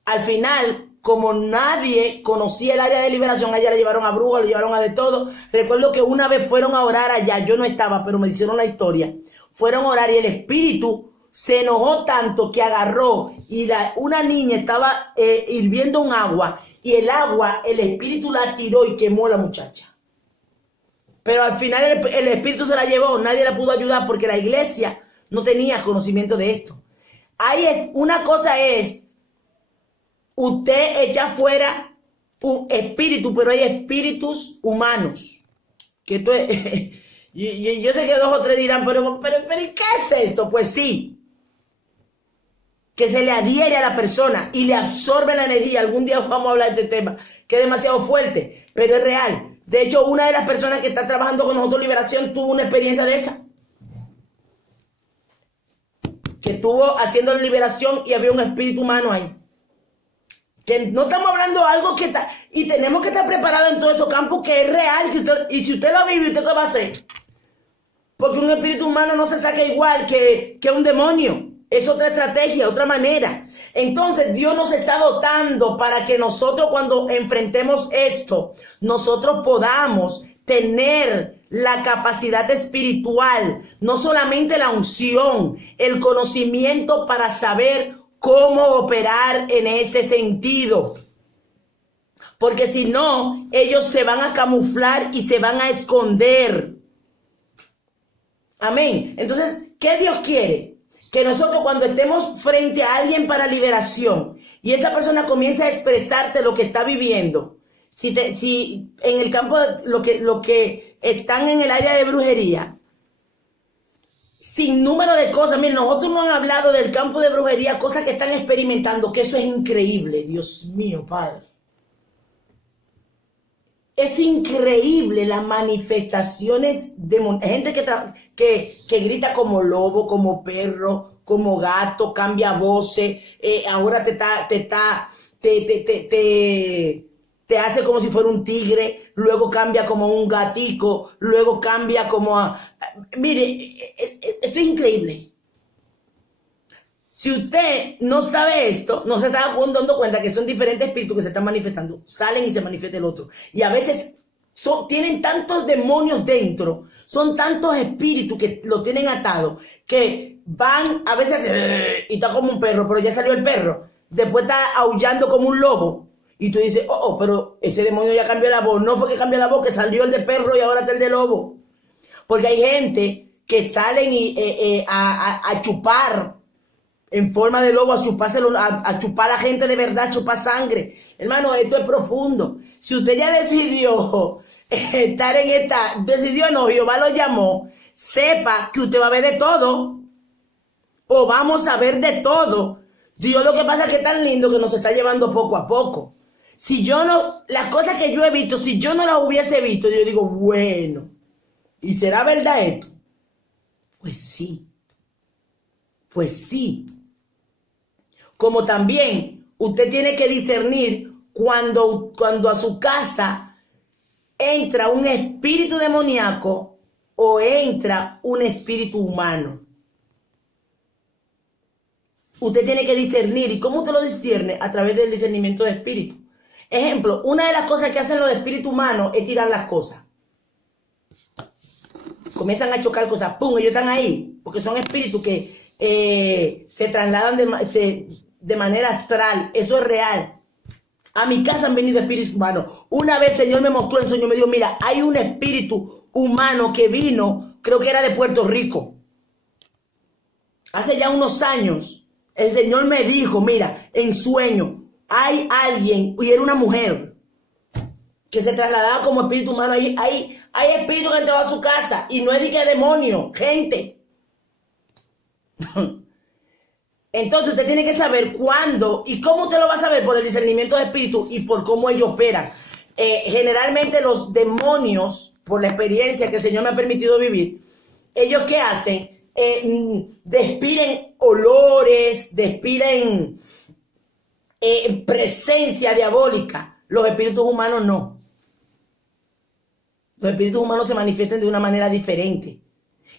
Al final, como nadie conocía el área de liberación, allá la llevaron a brujas, le llevaron a de todo. Recuerdo que una vez fueron a orar allá, yo no estaba, pero me hicieron la historia. Fueron a orar y el espíritu se enojó tanto que agarró y una niña estaba hirviendo un agua y el espíritu la tiró y quemó a la muchacha. Pero al final el espíritu se la llevó, nadie la pudo ayudar porque la iglesia no tenía conocimiento de esto. Una cosa es usted echa fuera un espíritu, pero hay espíritus humanos. Que yo sé que 2 o 3 dirán, pero ¿qué es esto? Pues sí, que se le adhiere a la persona y le absorbe la energía. Algún día vamos a hablar de este tema, que es demasiado fuerte, pero es real. De hecho, una de las personas que está trabajando con nosotros Liberación tuvo una experiencia de esa. que estuvo haciendo liberación y había un espíritu humano ahí. Que no estamos hablando de algo que está... Y tenemos que estar preparados en todos esos campos que es real. Y si usted lo vive, ¿usted qué va a hacer? Porque un espíritu humano no se saca igual que un demonio. Es otra estrategia, otra manera. Entonces Dios nos está dotando para que nosotros cuando enfrentemos esto, nosotros podamos tener la capacidad espiritual, no solamente la unción, el conocimiento para saber cómo operar en ese sentido. Porque si no, ellos se van a camuflar y se van a esconder. Amén. Entonces, ¿qué Dios quiere? Que nosotros cuando estemos frente a alguien para liberación y esa persona comienza a expresarte lo que está viviendo, si en el campo de lo que están en el área de brujería, sin número de cosas. Miren, nosotros no han hablado del campo de brujería, cosas que están experimentando, que eso es increíble. Dios mío, Padre. Es increíble las manifestaciones de gente que grita como lobo, como perro, como gato, cambia voces, ahora te hace como si fuera un tigre, luego cambia como un gatico, luego cambia como a... Mire, esto es increíble. Si usted no sabe esto, no se está dando cuenta que son diferentes espíritus que se están manifestando, salen y se manifiesta el otro. Y a veces tienen tantos demonios dentro, son tantos espíritus que lo tienen atado, que van a veces y está como un perro, pero ya salió el perro. Después está aullando como un lobo. Y tú dices, pero ese demonio ya cambió la voz. No fue que cambió la voz, que salió el de perro y ahora está el de lobo. Porque hay gente que salen a chupar en forma de lobo, a chupar a la gente de verdad, a chupar sangre. Hermano, esto es profundo. Si usted ya decidió estar no, Jehová lo llamó, sepa que usted va a ver de todo. O vamos a ver de todo. Dios lo que pasa es que es tan lindo que nos está llevando poco a poco. Si yo no, las cosas que yo he visto, si yo no las hubiese visto, yo digo, bueno, ¿y será verdad esto? Pues sí. Pues sí. Como también usted tiene que discernir cuando a su casa entra un espíritu demoníaco o entra un espíritu humano. Usted tiene que discernir. ¿Y cómo usted lo discierne? A través del discernimiento de espíritu. Ejemplo, una de las cosas que hacen los espíritus humanos es tirar las cosas. Comienzan a chocar cosas. ¡Pum! Ellos están ahí. Porque son espíritus que se trasladan de manera astral. Eso es real. A mi casa han venido espíritus humanos. Una vez el Señor me mostró en sueño. Me dijo, mira, hay un espíritu humano que vino. Creo que era de Puerto Rico. Hace ya unos años. El Señor me dijo, mira, en sueño. Hay alguien, y era una mujer, que se trasladaba como espíritu humano. Hay espíritu que entraba a su casa, y no es de que demonio, gente. Entonces usted tiene que saber cuándo, y cómo usted lo va a saber, por el discernimiento de espíritu y por cómo ellos operan. Generalmente los demonios, por la experiencia que el Señor me ha permitido vivir, ellos ¿qué hacen? Despiren olores, despiren presencia diabólica. Los espíritus humanos no. Los espíritus humanos se manifiestan de una manera diferente.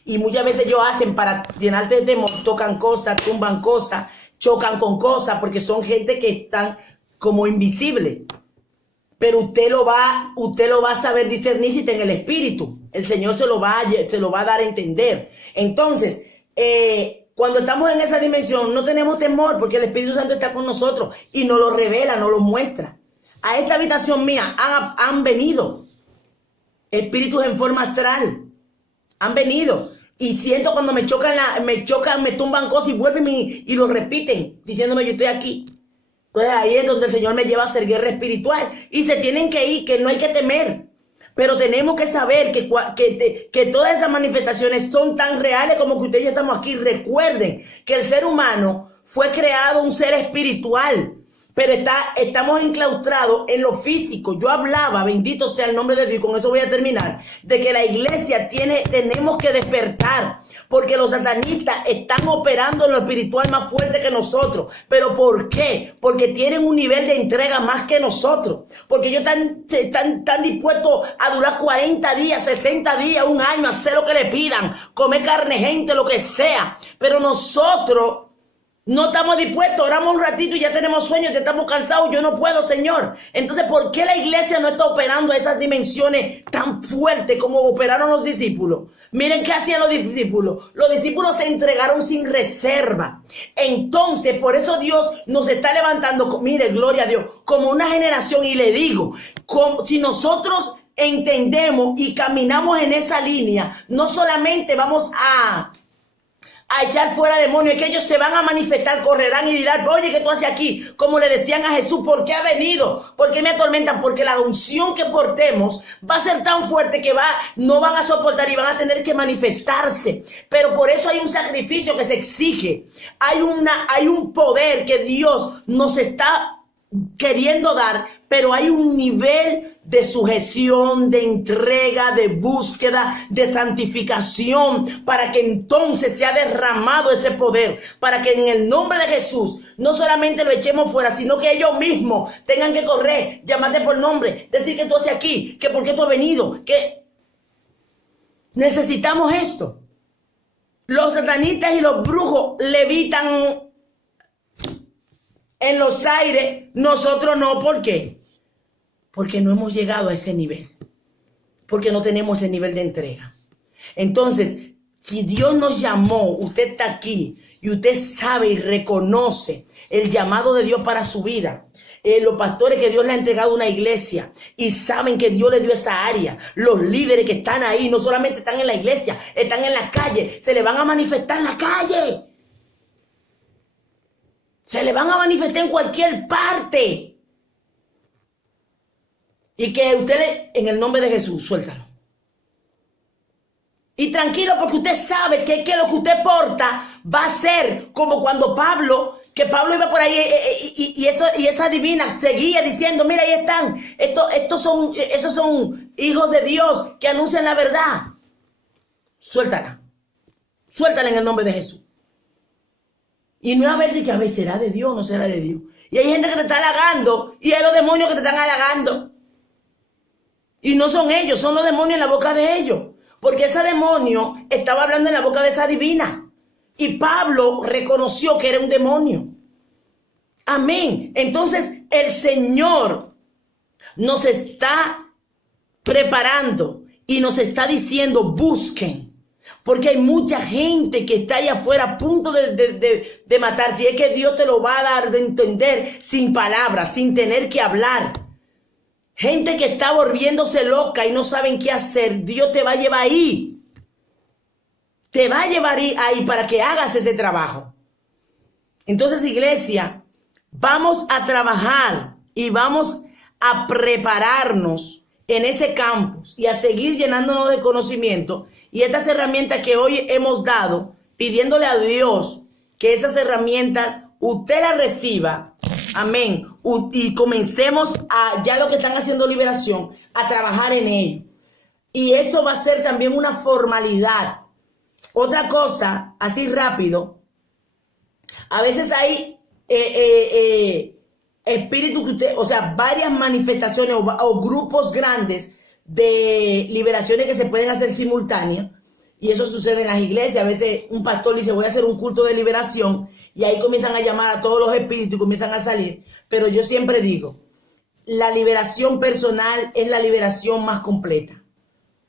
Y muchas veces ellos hacen para llenarte de temor, tocan cosas, tumban cosas, chocan con cosas, porque son gente que están como invisibles. Pero usted lo va a saber discernir si está en el espíritu. El Señor se lo va a dar a entender. Entonces, cuando estamos en esa dimensión, no tenemos temor porque el Espíritu Santo está con nosotros y nos lo revela, nos lo muestra. A esta habitación mía han venido espíritus en forma astral. Han venido. Y siento cuando me tumban cosas y vuelven y lo repiten, diciéndome yo estoy aquí. Entonces ahí es donde el Señor me lleva a hacer guerra espiritual. Y se tienen que ir, que no hay que temer. Pero tenemos que saber que todas esas manifestaciones son tan reales como que ustedes ya estamos aquí. Recuerden que el ser humano fue creado un ser espiritual, pero estamos enclaustrados en lo físico. Yo hablaba, bendito sea el nombre de Dios, con eso voy a terminar, de que la iglesia tenemos que despertar, Porque los satanistas están operando en lo espiritual más fuerte que nosotros. ¿Pero por qué? Porque tienen un nivel de entrega más que nosotros. Porque ellos están dispuestos a durar 40 días, 60 días, un año, hacer lo que le pidan, comer carne, gente, lo que sea. Pero nosotros no estamos dispuestos, oramos un ratito y ya tenemos sueños, ya estamos cansados, yo no puedo, Señor. Entonces, ¿por qué la iglesia no está operando a esas dimensiones tan fuertes como operaron los discípulos? Miren qué hacían los discípulos. Los discípulos se entregaron sin reserva. Entonces, por eso Dios nos está levantando, mire, gloria a Dios, como una generación. Y le digo, si nosotros entendemos y caminamos en esa línea, no solamente vamos a echar fuera demonios, es que ellos se van a manifestar, correrán y dirán, oye, ¿qué tú haces aquí? Como le decían a Jesús, ¿por qué ha venido? ¿Por qué me atormentan? Porque la unción que portemos va a ser tan fuerte que no van a soportar y van a tener que manifestarse. Pero por eso hay un sacrificio que se exige. Hay un poder que Dios nos está queriendo dar, pero hay un nivel de sujeción, de entrega, de búsqueda, de santificación, para que entonces sea derramado ese poder, para que en el nombre de Jesús no solamente lo echemos fuera, sino que ellos mismos tengan que correr, llamarte por nombre, decir que tú haces aquí, que por qué tú has venido, que necesitamos esto. Los satanistas y los brujos levitan en los aires, nosotros no. ¿Por qué? Porque no hemos llegado a ese nivel, porque no tenemos ese nivel de entrega. Entonces, si Dios nos llamó, usted está aquí y usted sabe y reconoce el llamado de Dios para su vida. Los pastores que Dios le ha entregado a una iglesia y saben que Dios le dio esa área. Los líderes que están ahí no solamente están en la iglesia, están en la calle, se le van a manifestar en la calle. Se le van a manifestar en cualquier parte. Y que usted, en el nombre de Jesús, suéltalo. Y tranquilo, porque usted sabe que lo que usted porta va a ser como cuando Pablo iba por ahí y esa divina seguía diciendo, mira, ahí están. Esos son hijos de Dios que anuncian la verdad. Suéltala. Suéltala en el nombre de Jesús. Y no a ver de que a veces será de Dios o no será de Dios. Y hay gente que te está halagando y hay los demonios que te están halagando. Y no son ellos, son los demonios en la boca de ellos. Porque ese demonio estaba hablando en la boca de esa divina. Y Pablo reconoció que era un demonio. Amén. Entonces el Señor nos está preparando y nos está diciendo, busquen. Porque hay mucha gente que está allá afuera a punto de matarse. Y es que Dios te lo va a dar de entender sin palabras, sin tener que hablar. Gente que está volviéndose loca y no saben qué hacer. Dios te va a llevar ahí. Te va a llevar ahí para que hagas ese trabajo. Entonces, iglesia, vamos a trabajar y vamos a prepararnos en ese campus y a seguir llenándonos de conocimiento. Y estas herramientas que hoy hemos dado, pidiéndole a Dios que esas herramientas usted las reciba. Amén. Y comencemos ya lo que están haciendo liberación, a trabajar en ello. Y eso va a ser también una formalidad. Otra cosa, así rápido, a veces hay espíritus que usted, o sea, varias manifestaciones o grupos grandes de liberaciones que se pueden hacer simultáneas. Y eso sucede en las iglesias. A veces un pastor dice, voy a hacer un culto de liberación, y ahí comienzan a llamar a todos los espíritus y comienzan a salir. Pero yo siempre digo, la liberación personal es la liberación más completa,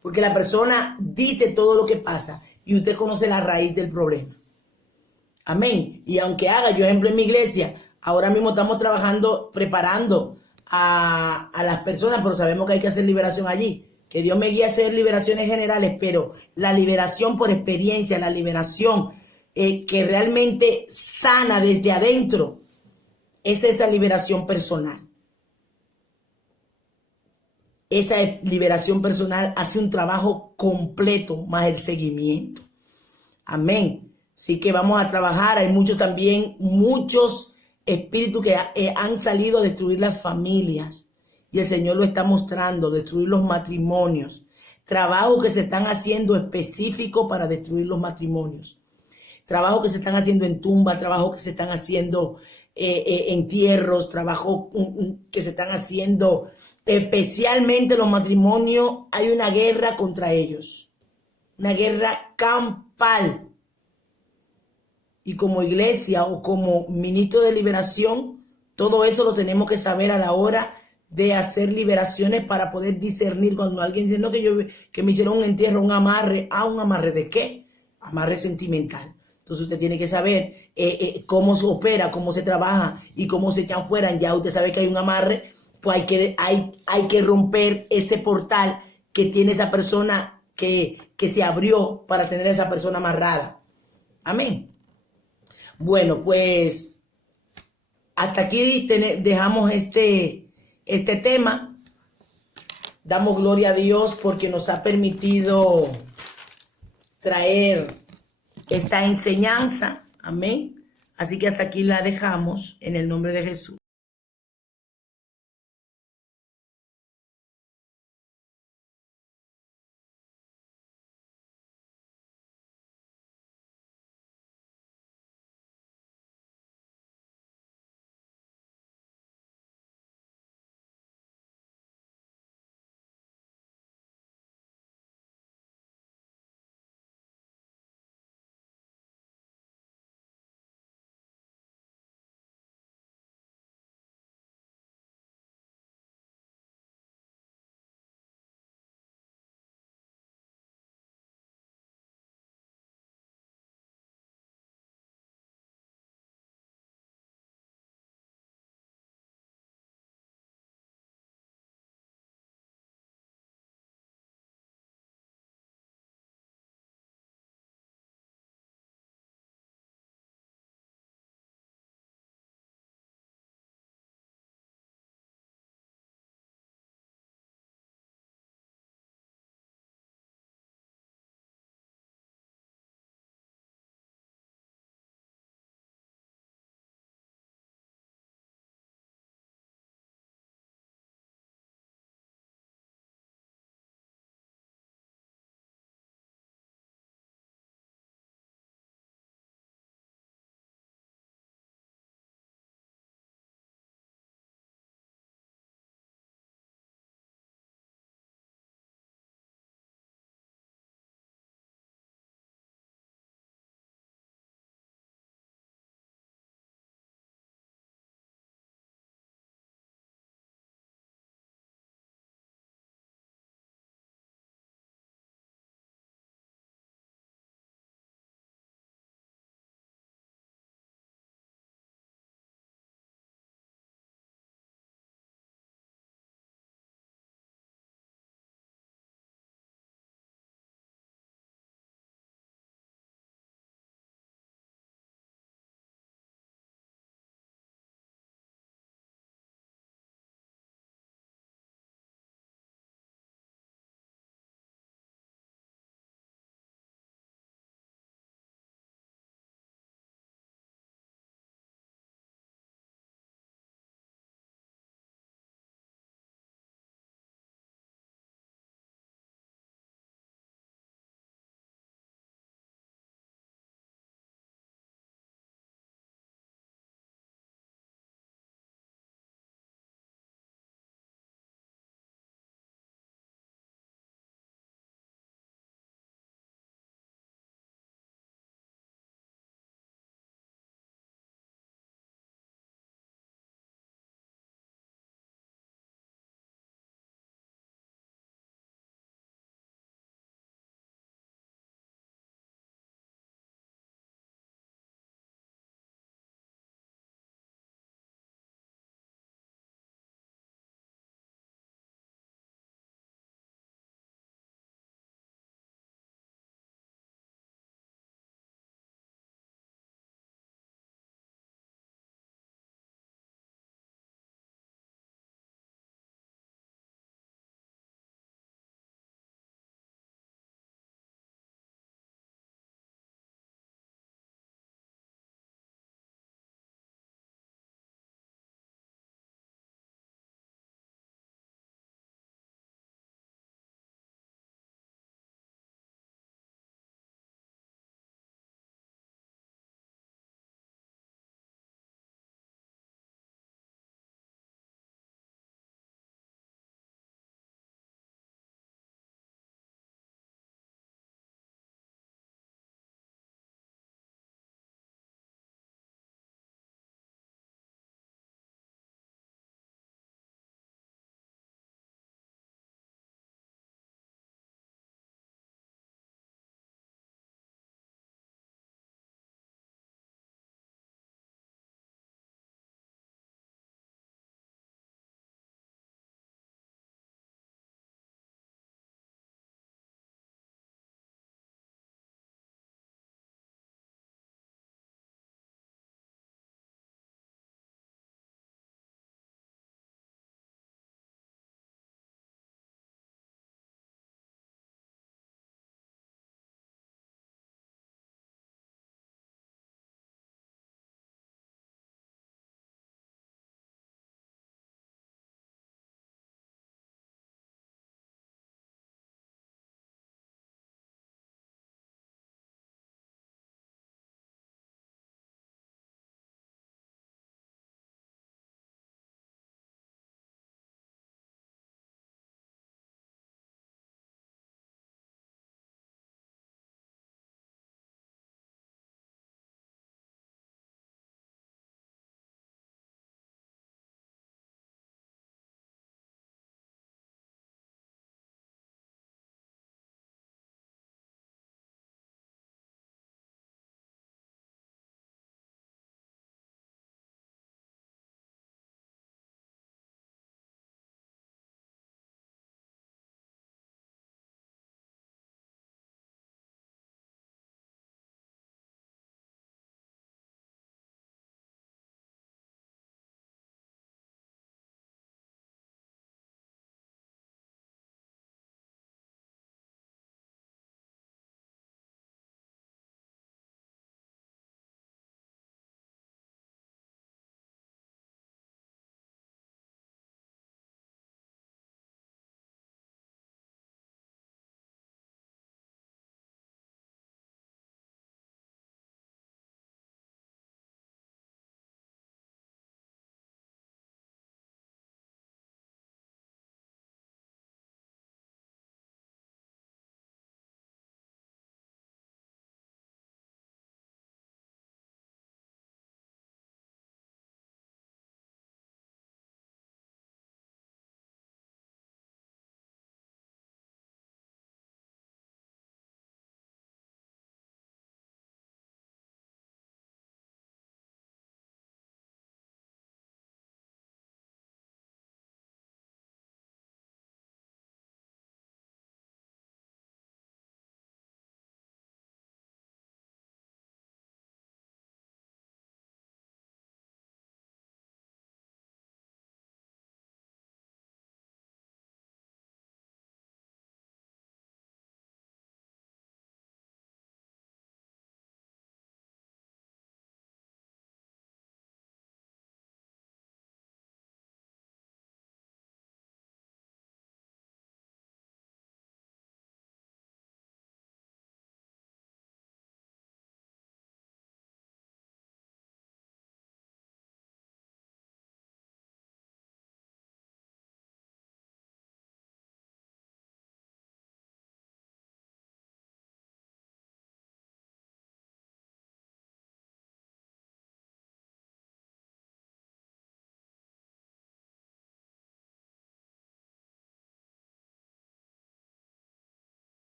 porque la persona dice todo lo que pasa y usted conoce la raíz del problema. Amén. Y aunque haga, yo ejemplo en mi iglesia, ahora mismo estamos trabajando, preparando a las personas, pero sabemos que hay que hacer liberación allí. Que Dios me guíe a hacer liberaciones generales, pero la liberación por experiencia, la liberación que realmente sana desde adentro, es esa liberación personal. Esa liberación personal hace un trabajo completo más el seguimiento. Amén. Así que vamos a trabajar. Hay muchos espíritus que han salido a destruir las familias. Y el Señor lo está mostrando, destruir los matrimonios, trabajos que se están haciendo específicos para destruir los matrimonios. Trabajos que se están haciendo en tumba, trabajos que se están haciendo entierros, trabajos que se están haciendo especialmente los matrimonios. Hay una guerra contra ellos, una guerra campal. Y como iglesia o como ministro de liberación, todo eso lo tenemos que saber a la hora de hacer liberaciones para poder discernir cuando alguien dice, no, que me hicieron un entierro, un amarre. ¿Un amarre de qué? Amarre sentimental. Entonces usted tiene que saber cómo se opera, cómo se trabaja y cómo se echan fuera. Ya usted sabe que hay un amarre, pues hay que romper ese portal que tiene esa persona que se abrió para tener a esa persona amarrada. Amén. Bueno, pues hasta aquí dejamos este tema. Damos gloria a Dios porque nos ha permitido traer esta enseñanza. Amén. Así que hasta aquí la dejamos en el nombre de Jesús.